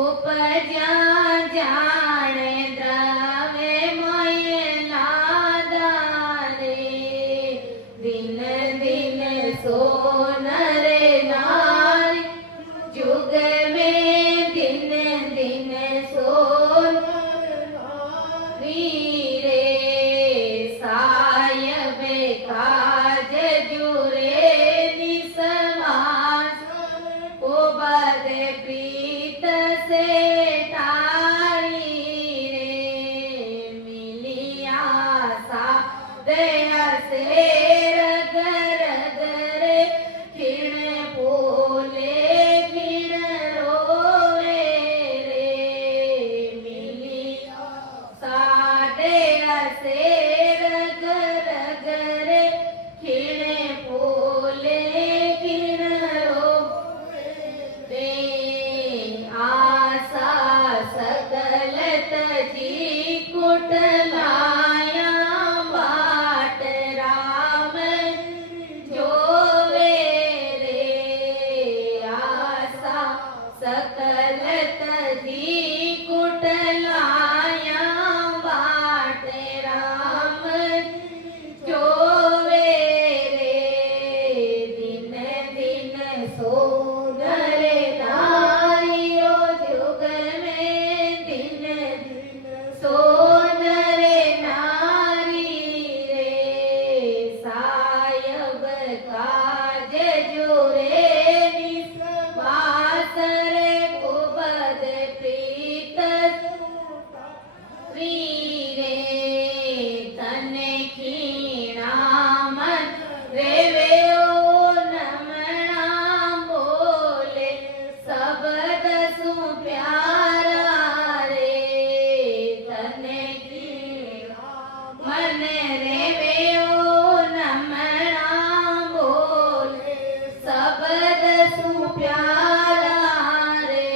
उपजा जाने द्रव्य मोय लादा रे दिन दिन सोन रे नारी जुग में दिन दिन सोन रे सायब काज जुरे निसमास को बद प्रीत से तारी रे मिलिया सा देह से रग रग रे खिण बोले खिण रोवे रे मिलिया सा देह से रग रग रे खिण बोले खिण रोवे रे आशा सकल तजी कुटलाया बाट राम जोवे रे आशा सकल तजी कुटलाया बाट राम जोवे रे दिन दिन सोन रे नारियो जुग में दिन दिन सोन रे नारी रे सायब काज जुरे निसवास रे कुबद प्रीत रे तन खीणा मन रे वे ओ नमना बोले सबद सु प्यारा रे तन खीणा मन रे वे ओ नमना बोले सबद सु प्यारा रे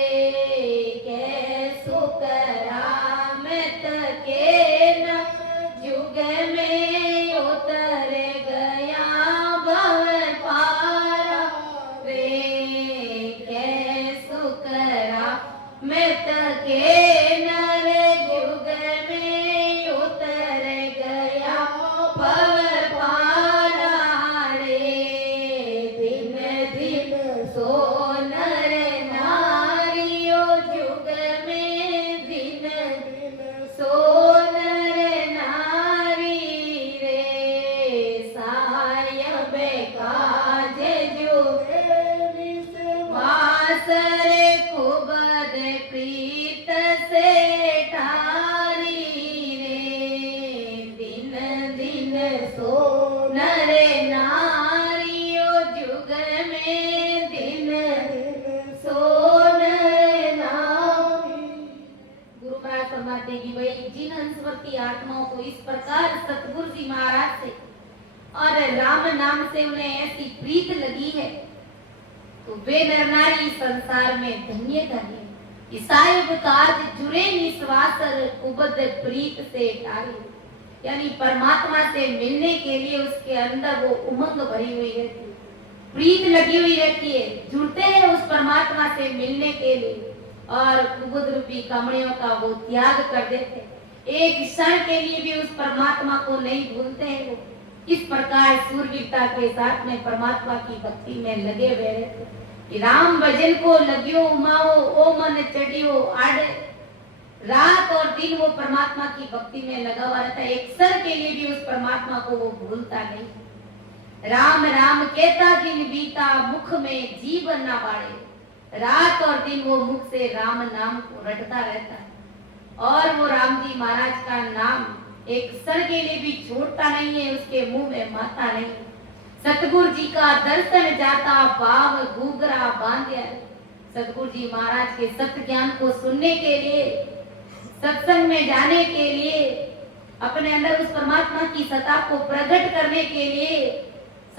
कै सुख रामत के न जुग में उतर गया भव पारा रे कै सुख रामत के नर जुग में उतर गया भव पारा रे दिन दिन सोन रे नारियो जुग में दिन दिन सोन रे नारी रे सायब काज जुरे वास रे कुबद प्रीत से तारी रे दिन दिन सोन रे नारियो जुग में दिन दिन सोन रे नारी। गुरु महाराज फरमाते कि भाई जिन हंसवती आत्माओं को इस प्रकार सतगुरु जी महाराज से और राम नाम से उन्हें ऐसी प्रीत लगी है तो वे नर नारी संसार में धन्य धन्य ईसाई काज जुरे निस्वासर कुबद प्रीत से टारी यानी परमात्मा से मिलने के लिए उसके अंदर वो उमंग भरी हुई रहती है, प्रीत लगी हुई रहती है, जुड़ते हैं उस परमात्मा से मिलने के लिए और कुबुद रूपी कमड़ियों का वो त्याग कर देते हैं, एक क्षण के लिए भी उस परमात्मा को नहीं भूलते हैं। वो इस प्रकार सूरवीरता के साथ में परमात्मा की भक्ति में लगे हुए रहते कि राम भजन को लगियो उमाओ ओ मन चढ़ियो आड़े, रात और दिन वो परमात्मा की भक्ति में लगा हुआ रहता है, एक क्षण के लिए भी उस परमात्मा को वो भूलता नहीं। राम राम कहता दिन बीता मुख में जीवन ना बाड़े, रात और दिन वो मुख से राम नाम को रटता रहता है और वो राम जी महाराज का नाम एक क्षण के लिए भी छोड़ता नहीं है, उसके मुंह में माता नहीं। सतगुरु जी का दर्शन जाता भाव घूघरा बांध्या, सतगुरु जी महाराज के सत्य ज्ञान को सुनने के लिए, सत्संग में जाने के लिए, अपने अंदर उस परमात्मा की सत्ता को प्रकट करने के लिए,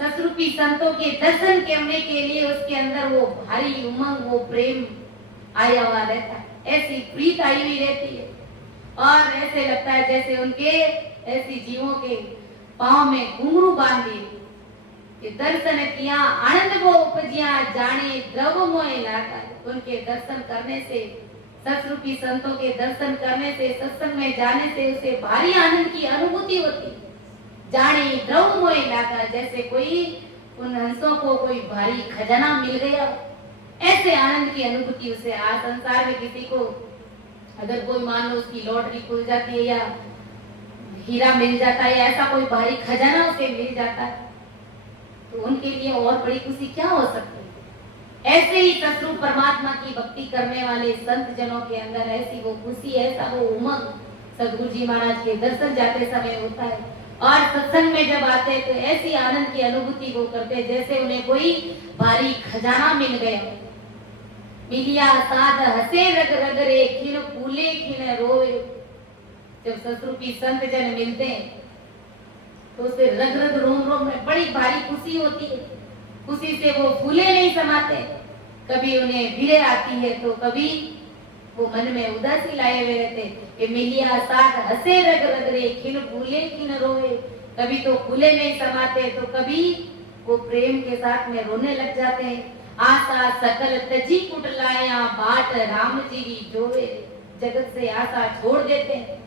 सतरूपी संतों के दर्शन करने के लिए उसके अंदर वो भारी उमंग, वो प्रेम आया हुआ रहता है, ऐसी प्रीत आई हुई रहती है और ऐसे लगता है जैसे उनके ऐसी जीवों के पांव में घुंघरू बांध दिए, कि दर्शन किया आनंद वो उपजिया जाने द्रव मोह लागा। उनके दर्शन करने से, सतरूपी संतों के दर्शन करने से, सत्संग में जाने से उसे भारी आनंद की अनुभूति होती। जाने द्रव मोह लागा, जैसे कोई उन हंसों को कोई भारी खजाना मिल गया, ऐसे आनंद की अनुभूति उसे। आज संसार में किसी को अगर कोई मान लो उसकी लॉटरी खुल जाती है या हीरा मिल जाता है, ऐसा कोई भारी खजाना उसे मिल जाता है, तो उनके लिए और बड़ी खुशी क्या हो सकती है। ऐसे ही सतरूप परमात्मा की भक्ति करने वाले संत जनों के अंदर ऐसी वो खुशी, ऐसा वो उमंग सदगुरु जी महाराज के दर्शन जाते समय होता है। और सत्संग में जब आते हैं तो ऐसी आनंद की अनुभूति वो करते जैसे उन्हें कोई भारी खजाना मिल गया। मिलिया साध हसे रग रग रे, खिन फूले खिन रोए। जब सतरूपी संत जन मिलते हैं तो उसे रग रग रोम रोम में बड़ी भारी खुशी होती है। खुशी से वो फूले नहीं समाते, कभी उन्हें भिड़े आती है तो कभी वो मन में उदासी लाए हुए रहते। मिलिया साथ हंसे रग रग रे, खिन फूले खिन रोए। कभी तो फूले नहीं समाते तो कभी वो प्रेम के साथ में रोने लग जाते हैं। आशा सकल तजी कुटलाया, बाट राम जी जोवे। जगत से आशा छोड़ देते हैं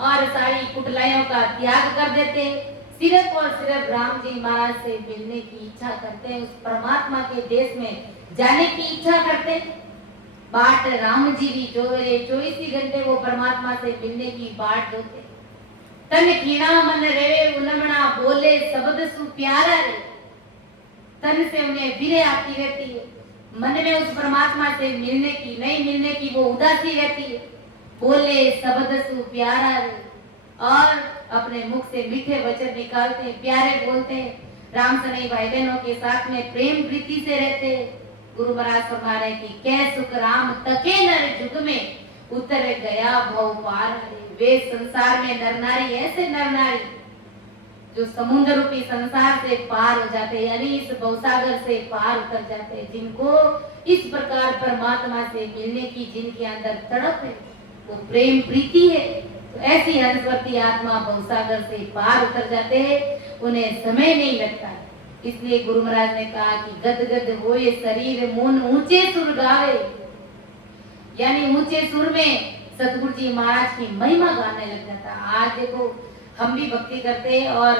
और सारी कुटलायों का त्याग कर देते हैं, सिर्फ और सिर्फ राम जी महाराज से मिलने की इच्छा करते हैं, उस परमात्मा के देश में जाने की इच्छा करते हैं। बाट राम जी भी जो 24 घंटे वो परमात्मा से मिलने की बाट होते। तन खीणा मन रे उलमना, बोले शब्द सु प्यारा रे। तन से उन्हें विरह आती रहती है, मन में उस परमात्मा से मिलने की, नहीं मिलने की वो उदासी रहती है। बोले शब्द सु प्यारा रे, और अपने मुख से मीठे वचन निकालते हैं, प्यारे बोलते हैं। राम सनई भाई बहनों के साथ में प्रेम प्रीति से रहते हैं। गुरु महाराज फरमा रहे कि कै सुख राम तके नर जुग में, उतर गया भव पार। वे संसार में नर नारी, ऐसे नर नारी जो समुद्र रूपी संसार से पार हो जाते हैं, यानी इस भवसागर से पार उतर जाते हैं, जिनको इस प्रकार परमात्मा से मिलने की जिनके अंदर तड़प है, वो प्रेम प्रीति है, तो ऐसी हंसवती आत्मा भवसागर से पार उतर जाते हैं, उन्हें समय नहीं लगता। इसलिए गुरु महाराज ने कहा कि गद गद होए शरीर, मन ऊंचे सुर गावे। यानी ऊंचे सुर में सतगुरु जी महाराज की महिमा गाने लग जाता। आज देखो हम भी भक्ति करते हैं और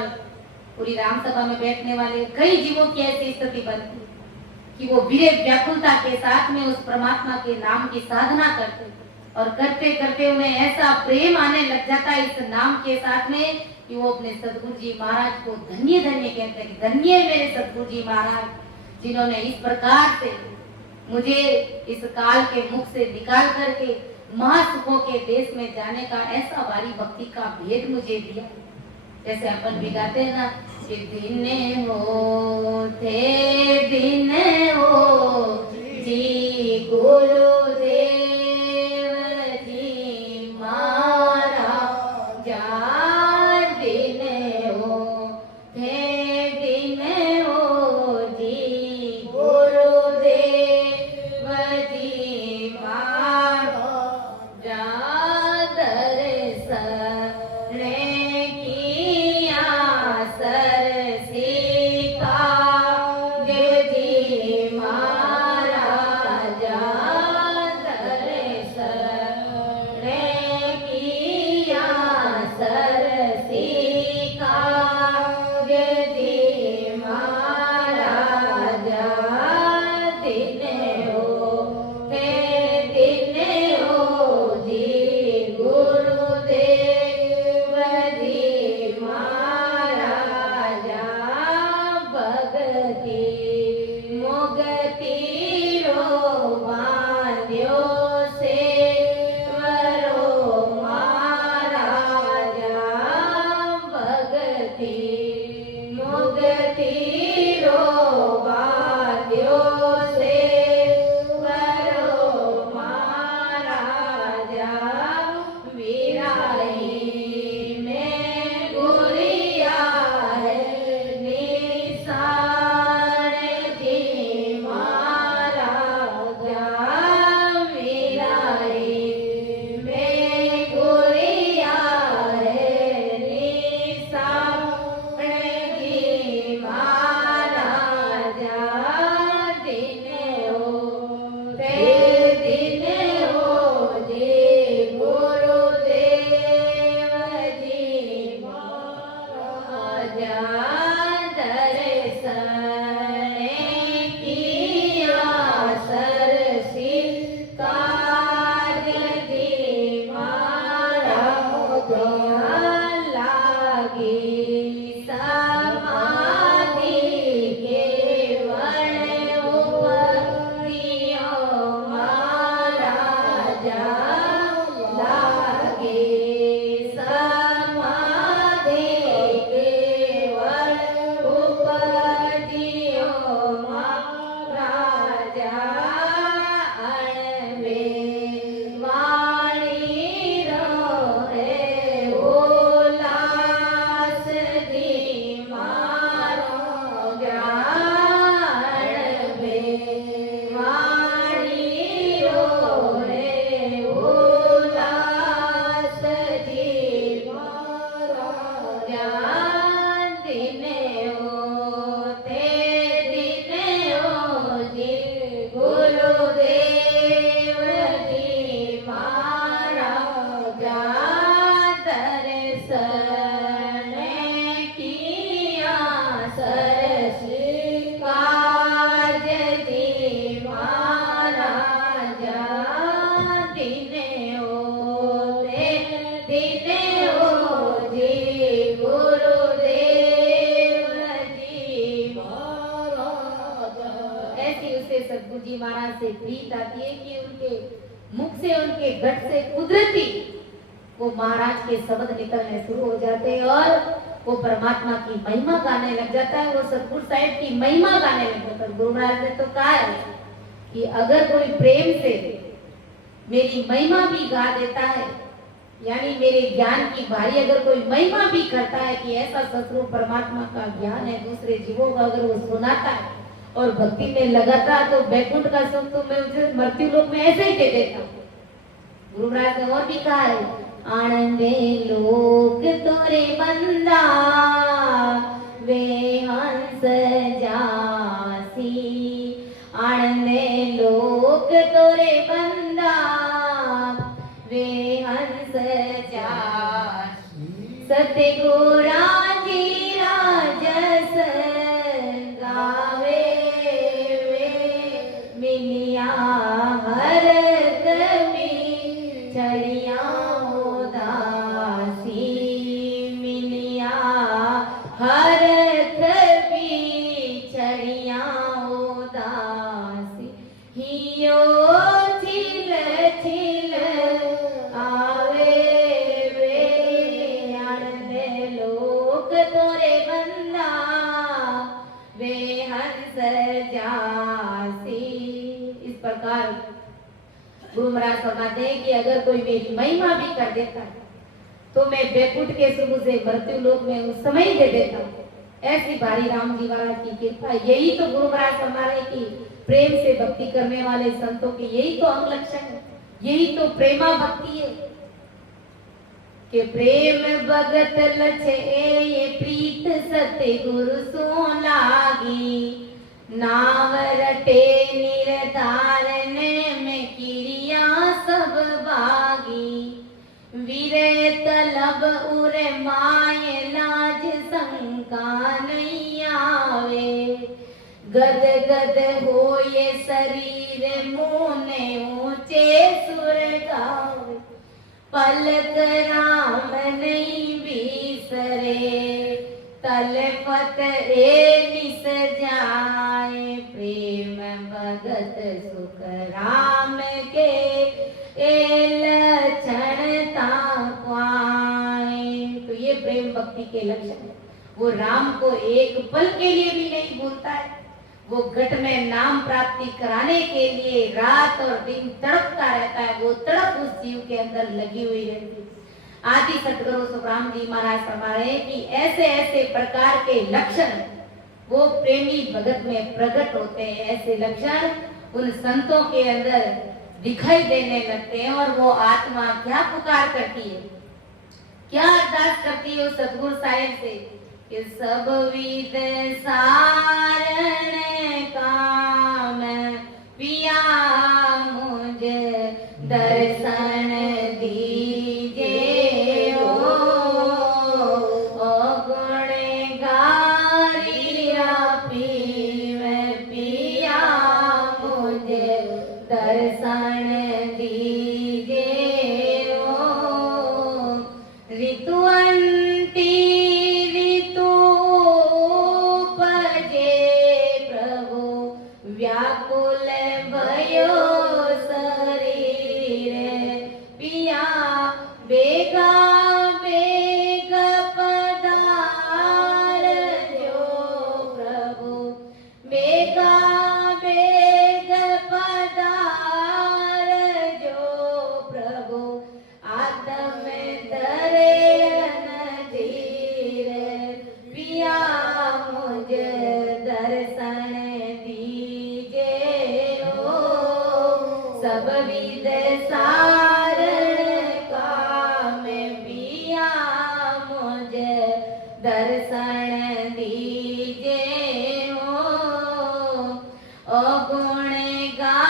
पूरी राम सभा में बैठने वाले कई जीवों की ऐसी स्थिति बनती कि वो विरह व्याकुलता के साथ में उस परमात्मा के नाम की साधना करते, और करते करते उन्हें ऐसा प्रेम आने लग जाता है इस नाम के साथ में कि वो अपने सतगुरु जी महाराज को धन्य धन्य कहते हैं। धन्य है मेरे सतगुरु जी महाराज, जिन्होंने इस प्रकार से मुझे इस काल के मुख से निकाल करके महासुखों के देश में जाने का ऐसा भारी भक्ति का भेद मुझे दिया। जैसे अपन भी गाते हैं ना कि दिन हो थे दिन हो जी गुरुदेव जी मारा जा, दिन हो थे दिन हो जी गुरुदेव जी मारा जा, गुरुदेव जी महाराजा दर्शन किया सरस काज जी महाराजा दिन होते दिन हो जी गुरुदेव जी महाराजा। ऐसी उसे सद्गुरु जी महाराज से प्रीत आती है कि उनके मुख से उनके गट से कुदरती वो महाराज के शब्द निकलने शुरू हो जाते हैं और वो परमात्मा की महिमा गाने लग जाता है। वो सतगुरु साहिब की महिमा गाने लग जाता है। गुरु महाराज ने तो कहा है कि अगर कोई प्रेम से मेरी महिमा भी गा देता है, यानी मेरे ज्ञान की भारी अगर कोई महिमा भी करता है कि ऐसा सतगुरु परमात्मा का ज्ञान है दूसरे जीवों का, अगर वो सुनाता है और भक्ति में लगाता है, तो बैकुंठ का सुख तो मैं उसे मृत्यु लोक में ऐसे ही दे देता हूँ। गुरु महाराज ने और भी कहा है, आनंदे लोक तोरे बंदा वे हंस जासी, आनंदे लोक तोरे बंदा वे हंस जासी, सतगुरा जी राजस गावे वे मिलिया हर कमी चढ़िया उदासी, मिलिया हर कभी चढ़िया उदासी, हियो छिल छिल आवे वे आनंद लोक तोरे बंदा वे हंस जासी। इस प्रकार गुरु महाराज फरमाते हैं कि अगर कोई मेरी महिमा भी कर देता है तो मैं बैकुंठ के सुख से मृत्यु लोक में उस समय ही दे देता हूँ। ऐसी भारी राम जी महाराज की कृपा। यही तो गुरु महाराज फरमा रहे कि प्रेम से भक्ति करने वाले संतों के यही तो अंग लक्षण है, यही तो प्रेमा भक्ति है कि प्रेम भगत लछे ये प्रीत सत्य गुरु सो लागी, नाम रटे निर्धारने में क्रिया सब बागी, वीरे तलब उरे माये लाज शंका नहीं आवे, गद गद हो ये शरीर मुने ऊंचे सुर गावे, पलक राम नहीं बिसरे तलपत ए निस जाए, प्रेम भगत सुख राम के लक्षण ताक्वाए। तो ये प्रेम भक्ति के लक्षण है। वो राम को एक पल के लिए भी नहीं भूलता है। वो घट में नाम प्राप्ति कराने के लिए रात और दिन तड़पता रहता है। वो तड़प उस जीव के अंदर लगी हुई रहती है। आदि सतगुरु सुखराम जी महाराज फरमा रहे हैं कि ऐसे ऐसे प्रकार के लक्षण वो प्रेमी भगत में प्रकट होते हैं। ऐसे लक्षण उन संतों के अंदर दिखाई देने लगते हैं और वो आत्मा क्या पुकार करती है, क्या अरदास करती है उस सतगुरु साहिब से कि सब विद सारण काम पिया मुझे दर्शन दीजे ओ गुणगारिया पीव पिया मुझे दर्शन दीजे ओ ऋतुअंती ऋतु पजे प्रभु व्याकुल भयो शरीर पिया बेगा बेग पधार जो प्रभु बेगा बेग पधार जो प्रभु आत्म धरे धीर पिया मुझे दर्शन दीजे ओ सब विद सारण काम पिया मुझे दर्शन दीजे ओ गुण गा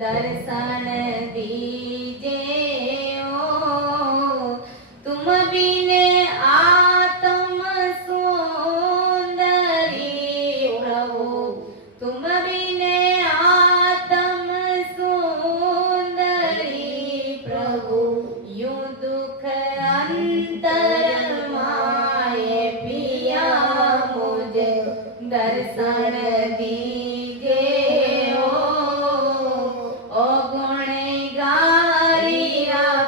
दर्शन दीजे ओ तुम बिन आत्म सुंदरी प्रभु तुम बिन आत्म सुंदरी प्रभु यूं दुख अंतर माए पिया मुझे दर्शन दीजे ओ गुणगारी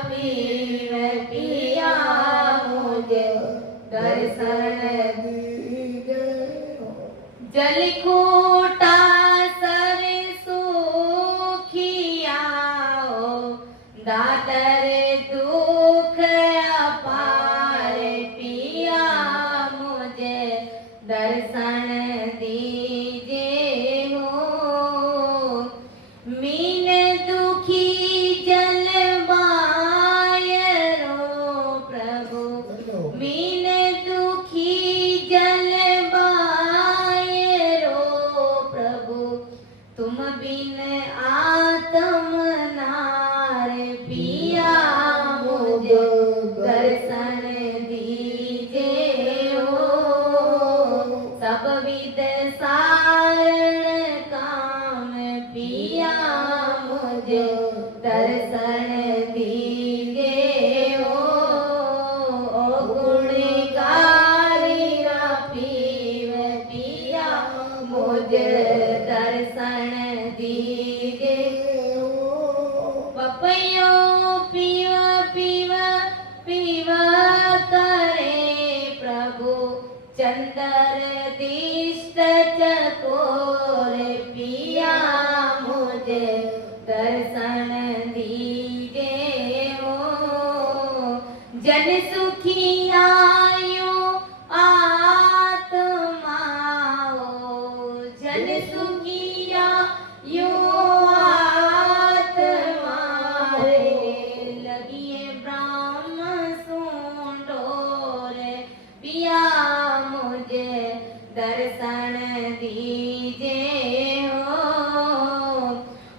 पीर पिया मुझे दर्शन दीजे जलकूटा सर सुखिया दातर दुख अपार पिया मुझे दर्शन दीजे हो मीन दुखी जल बायरो प्रभु मीन दुखी जल बायरो प्रभु तुम बिन आत्म नार पिया मुझे दर्शन दीजे हो सब विद सारण काम पिया मुझे दर्शन दीजे हो गुणगारी पीव पिया मुझे दर्शन दीजे पपयो पीव पीव पीव करे प्रभु चंदर दिष्ट चकोर पिया मुझे दर्शन दीजे हो जन सुखी आयो आत्मा जन सुखी आयो आत्मा लगिए ब्रह्म सुंडोर पिया मुझे दर्शन दीजे हो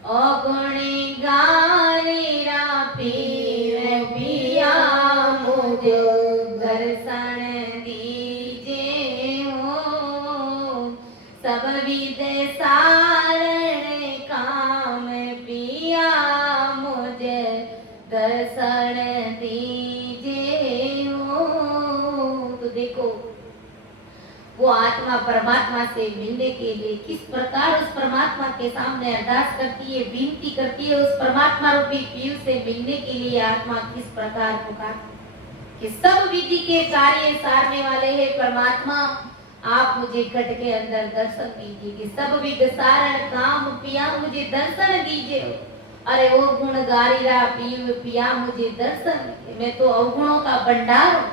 ओ गुणगारी पीर पिया मुझे दर्शन दीजे हो सब विद सारण काम पिया मुझे दर्शन दीजे हो। तो देखो वो आत्मा परमात्मा से मिलने के लिए किस प्रकार उस परमात्मा के सामने अरदास करती है, विनती करती है। उस परमात्मा रूपी पीयू से मिलने के लिए आत्मा किस प्रकार पुकार कि सब विधि के कार्य सारने वाले है परमात्मा, आप मुझे घट के अंदर दर्शन दीजिए कि सब विध सारण काम पिया मुझे दर्शन दीजिए। अरे ओ गुणगारीरा पीयू पिया मुझे दर्शन दीजिए। मैं तो अवगुणों का भंडार हूँ,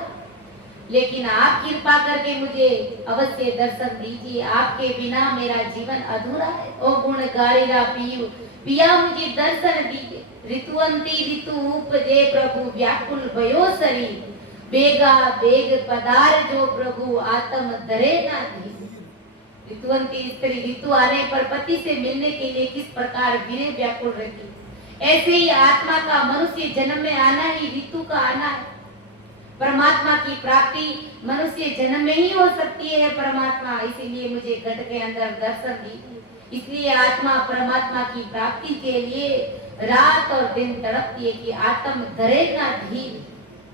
लेकिन आप कृपा करके मुझे अवश्य दर्शन दीजिए। आपके बिना मेरा जीवन अधूरा है। ओ गुणगारीरा पीयू पिया मुझे दर्शन दीजिए। ऋतुवंती ऋतु उपजे प्रभु व्याकुल भयो शरीर बेगा बेग पदार जो प्रभु आत्म धरे ना दी। ऋतुवंती स्त्री ऋतु आने पर पति से मिलने के लिए किस प्रकार विनय व्याकुल रहती, ऐसे ही आत्मा का मनुष्य जन्म में आना ही ऋतु का आना है। परमात्मा की प्राप्ति मनुष्य जन्म में ही हो सकती है परमात्मा, इसीलिए मुझे घट के अंदर दर्शन दीजिए। इसलिए आत्मा परमात्मा की प्राप्ति के लिए रात और दिन तड़पती है कि आत्म धरे ना धीर।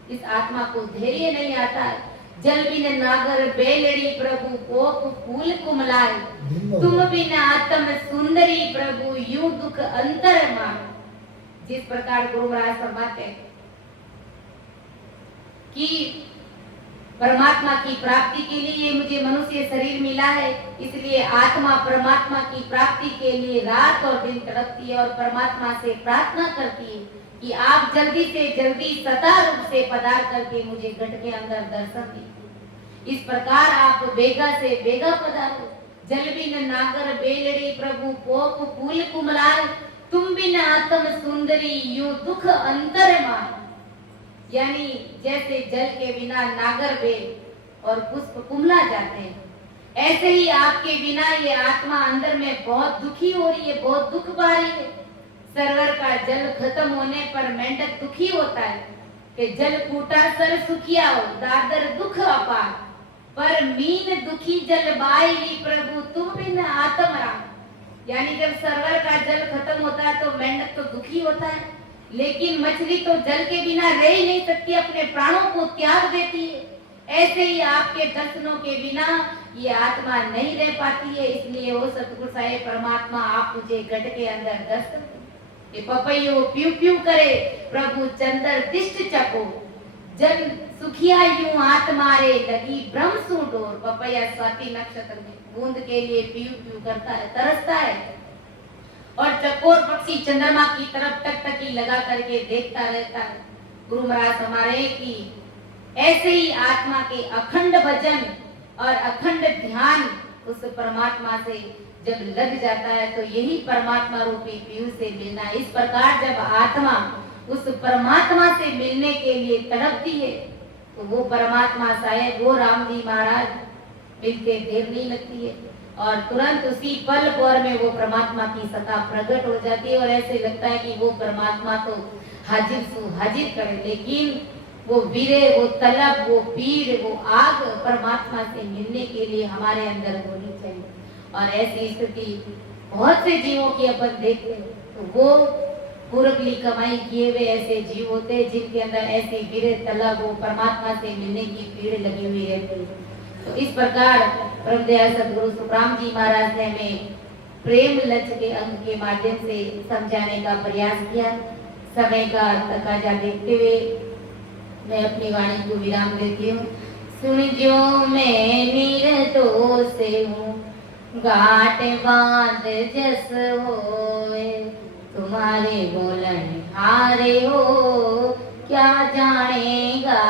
इस आत्मा को धैर्य नहीं आता है। जल बिन नागर बेलड़ी प्रभु कोप फूल कुमलाए, तुम बिन आत्म सुंदरी प्रभु यूं दुख अंतर मान। जिस प्रकार गुरु महाराज फरमाते हैं कि परमात्मा की प्राप्ति के लिए मुझे मनुष्य शरीर मिला है, इसलिए आत्मा परमात्मा की प्राप्ति के लिए रात और दिन तड़पती है और परमात्मा से प्रार्थना करती है कि आप जल्दी से जल्दी सदा रूप से पधार करके मुझे घट के अंदर दर्शन दीजिए। इस प्रकार आप बेगा से बेगा पधारो। जल बिन नागर बेलड़ी प्रभु पोप फूल कुमलाए, तुम बिन आत्म सुंदरी यूं दुख अंतर मान। यानी जैसे जल के बिना नागर बेल और पुष्प कुमला जाते हैं, ऐसे ही आपके बिना ये आत्मा अंदर में बहुत दुखी हो रही है, बहुत दुख पा रही है। सरोवर का जल खत्म होने पर मेंढक दुखी होता है कि जल कूटा सर सुखिया हो, दादर दुख अपार, पर मीन दुखी जल बाई प्रभु तुम बिन आत्म राम। यानी जब सरोवर का जल खत्म होता है तो मेंढक तो दुखी होता है, लेकिन मछली तो जल के बिना रह ही नहीं सकती, अपने प्राणों को त्याग देती है। ऐसे ही आपके दर्शनों के बिना ये आत्मा नहीं रह पाती है। इसलिए वो सतगुरु साहेब परमात्मा आप मुझे गढ़ के अंदर दर्शन, ये पपैयो प्यू प्यू करे प्रभु चंदर दिष्ट चको, जन सुखिया यूं आत्मा रे लगी ब्रह्म सु डोर। पपैया स्वाति नक्षत्र में बूंद के लिए प्यू प्यू करता है, तरसता है, और चकोर पक्षी चंद्रमा की तरफ टकटकी लगा करके देखता रहता है। गुरु महाराज हमारे की ऐसे ही आत्मा के अखंड भजन और अखंड ध्यान उस परमात्मा से जब लग जाता है तो यही परमात्मा रूपी पीयू से मिलना। इस प्रकार जब आत्मा उस परमात्मा से मिलने के लिए तड़पती है तो वो परमात्मा शायद वो राम जी महाराज मिलते देर नहीं लगती है, और तुरंत उसी पल भर में वो परमात्मा की सत्ता प्रकट हो जाती है, और ऐसे लगता है कि वो परमात्मा तो हाजिर सु हाजिर करे। लेकिन वो वीरे, वो तलब, वो पीर, वो आग परमात्मा से मिलने के लिए हमारे अंदर होनी चाहिए। और ऐसी स्थिति बहुत से जीवों की अपन देखते हैं तो वो पूर्व की कमाई किए हुए ऐसे जीव होते हैं जिनके अंदर ऐसे वीरे तलब, वो परमात्मा से मिलने की पीड़ लगी हुई रहती है। तो इस प्रकार परम दयाल सद्गुरु सुखराम जी महाराज ने हमें प्रेम लच के अंग के माध्यम से समझाने का प्रयास किया। समय का तकाजा देखते हुए मैं अपनी वाणी को विराम देती हूँ। सुन जो मैं निर्दोष हूँ, गाट बांध जस होए, तुम्हारे बोलन हारे हो, क्या जानेगा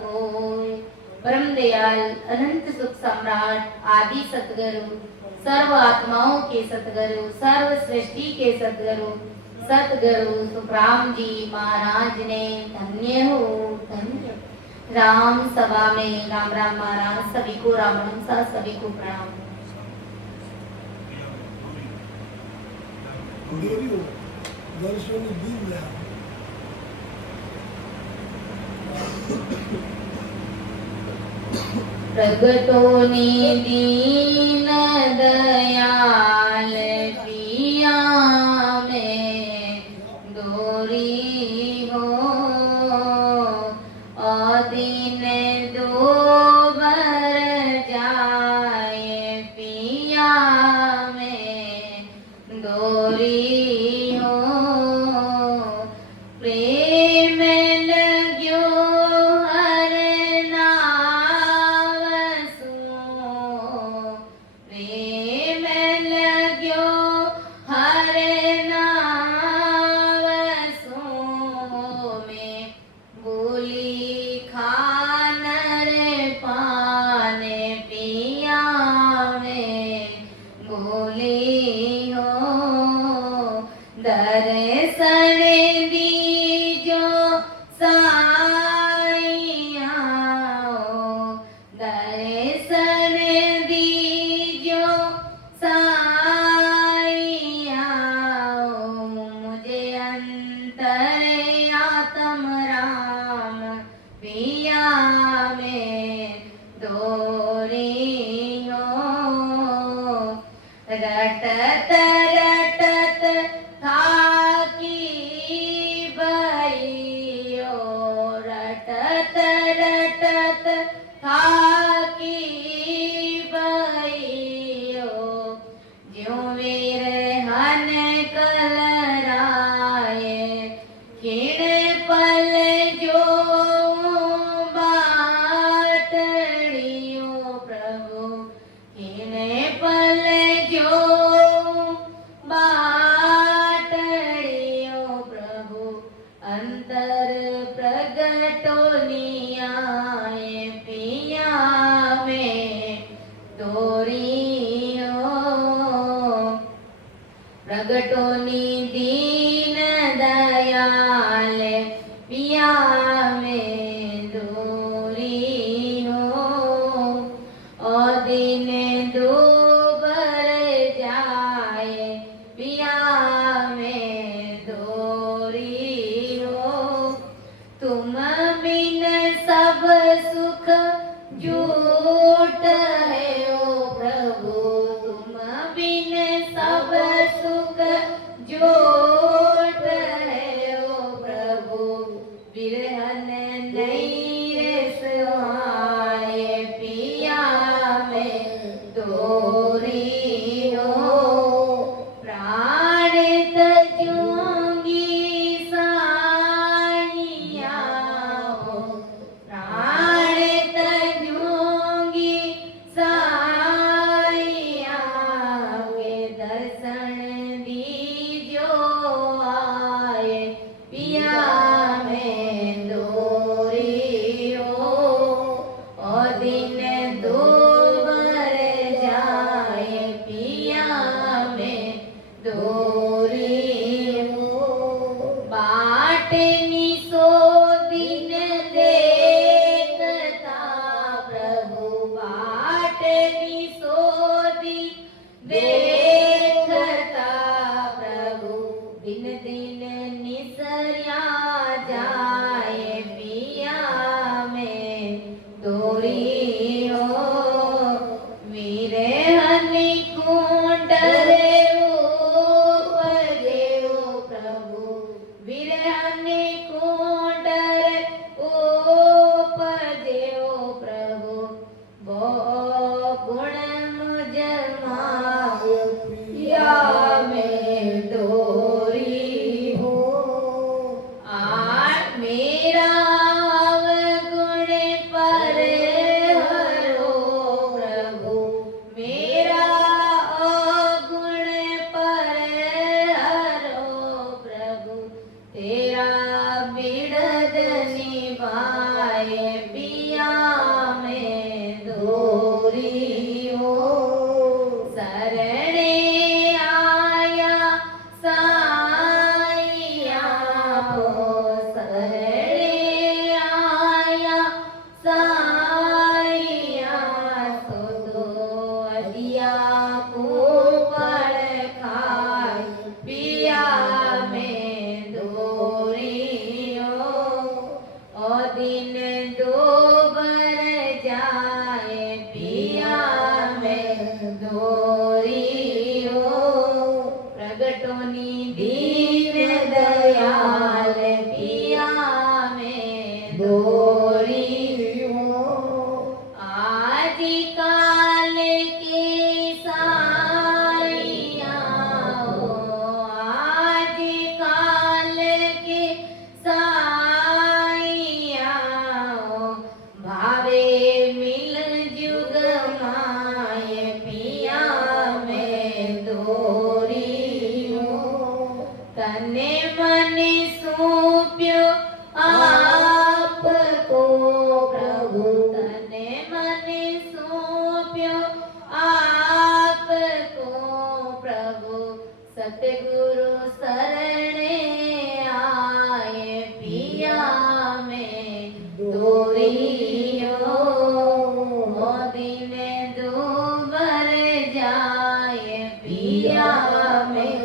कोई। परम दयाल अनंत सुख सम्राट आदि सतगुरु, सर्व आत्माओं के सतगुरु, सर्व सृष्टि के सतगुरु, सतगुरु सुखराम जी महाराज ने धन्य हो धन्य। राम सभा में राम राम महाराज, सभी को राम नमस्कार, सभी को प्रणाम। प्रगटोनी दीन दयाल पिया में दोरी हो, दीन दो बर जाए पिया में दोरी हो। प्रेम लग्यो हर नाव सो, प्रेम लग्यो हर नाव सो में, बोली खान रे पान पिया में बोली हो। दर्शन दीजो साईया हो, दर्शन दीजो साईया हो, मुझे अंतर आत्म राम पिया में दोरी हो। रटत रटत थाकी बइयो, रटत रटत थाकी बइयो, ज्यों वीर हन कलराए, किण पल जो बाटड़ियो प्रभु, किण पल जो बाटड़ियो प्रभु, अंतर प्रगटोनी आए पिया में दोरी हो। प्रगटोनी दीन दयाल पिया में दोरी हो, और दिन दो बर जाए पिया में दोरी हो बाटनी शोधीन देखता प्रभु बाटनी शोधी देखता प्रभु दिन दिन निसर्या जाए पिया में दोरी हो वीरे हनी कुंड रे उपजे ओ प्रभु वीरे हनी कुंड रे उपजे ओ प्रभु वो गुण मुझ माय पिया में दोरी हो आठ मेरा अवगुण पर हरो प्रभु मेरा अवगुण पर हरो प्रभु तेरा बिरद निभाए पिया में दोरी हो शरणे आया साइया हो शरणे आया साइया सो दो अदिया को पड़ खाए पिया में दोरी हो ओ दिन दो बर जाए पिया में दोरी हो प्रगटोनी दीन दयाल पिया में दोरी हो आज काल के साइया हो आज काल के साइया हो भावे मिल जुग माय पिया में दोरी हो तने मन सौंप्यो आपको प्रभु तने मन सौंप्यो आपको प्रभु सतगुरु शरणे आए पिया में दोरी हो ओ दिन दूबर जाए पिया में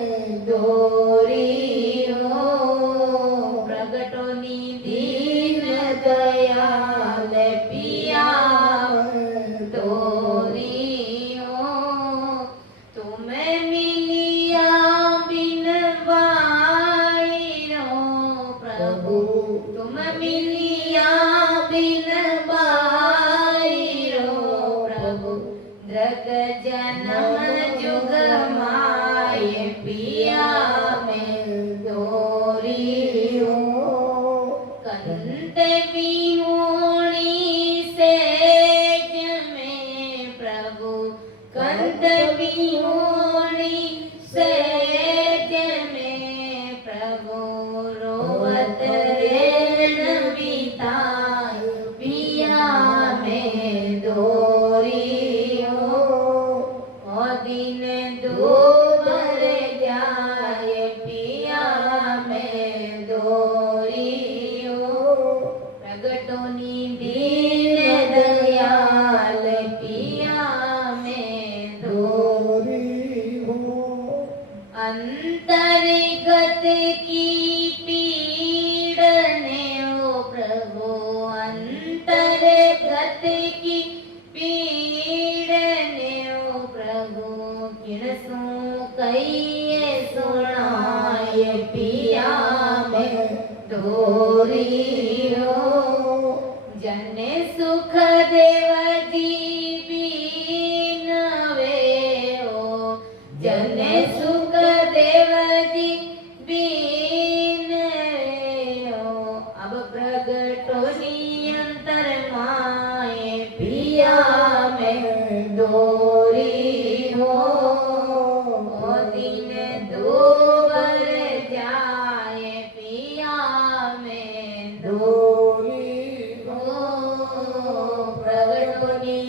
दोरी हो प्रगटोनी दीन दयाल पिया में दोरी हो तुम्हें मिलिया बिन बाईरो प्रभु तुम मिलिया बिन बाईरो प्रभु द्रग जन्म जुग माय पिया में दोरी हो कंत विहोणी सेज में प्रभु कंत विहोणी सेज में प्रभु रोवत रेण बिताए पिया में दोरी हो ओ दिन दूबर जाए पिया में दोरी हो प्रगटोनी दीन दयाल पिया में दोरी हो अंतर्गत की पीड़ने ओ प्रभु अंतर्गत की पीड़ने ओ प्रभु किणसू कहिए सुनाए पिया में दोरी हो जने सुख देव जी बीनवे हो जने सुख देव जी बीनवे हो अब प्रगटोनी अंतर माए पिया में दोरी हो ओ दिन दूबर जाए पिया में दोरी हो प्रगटोनी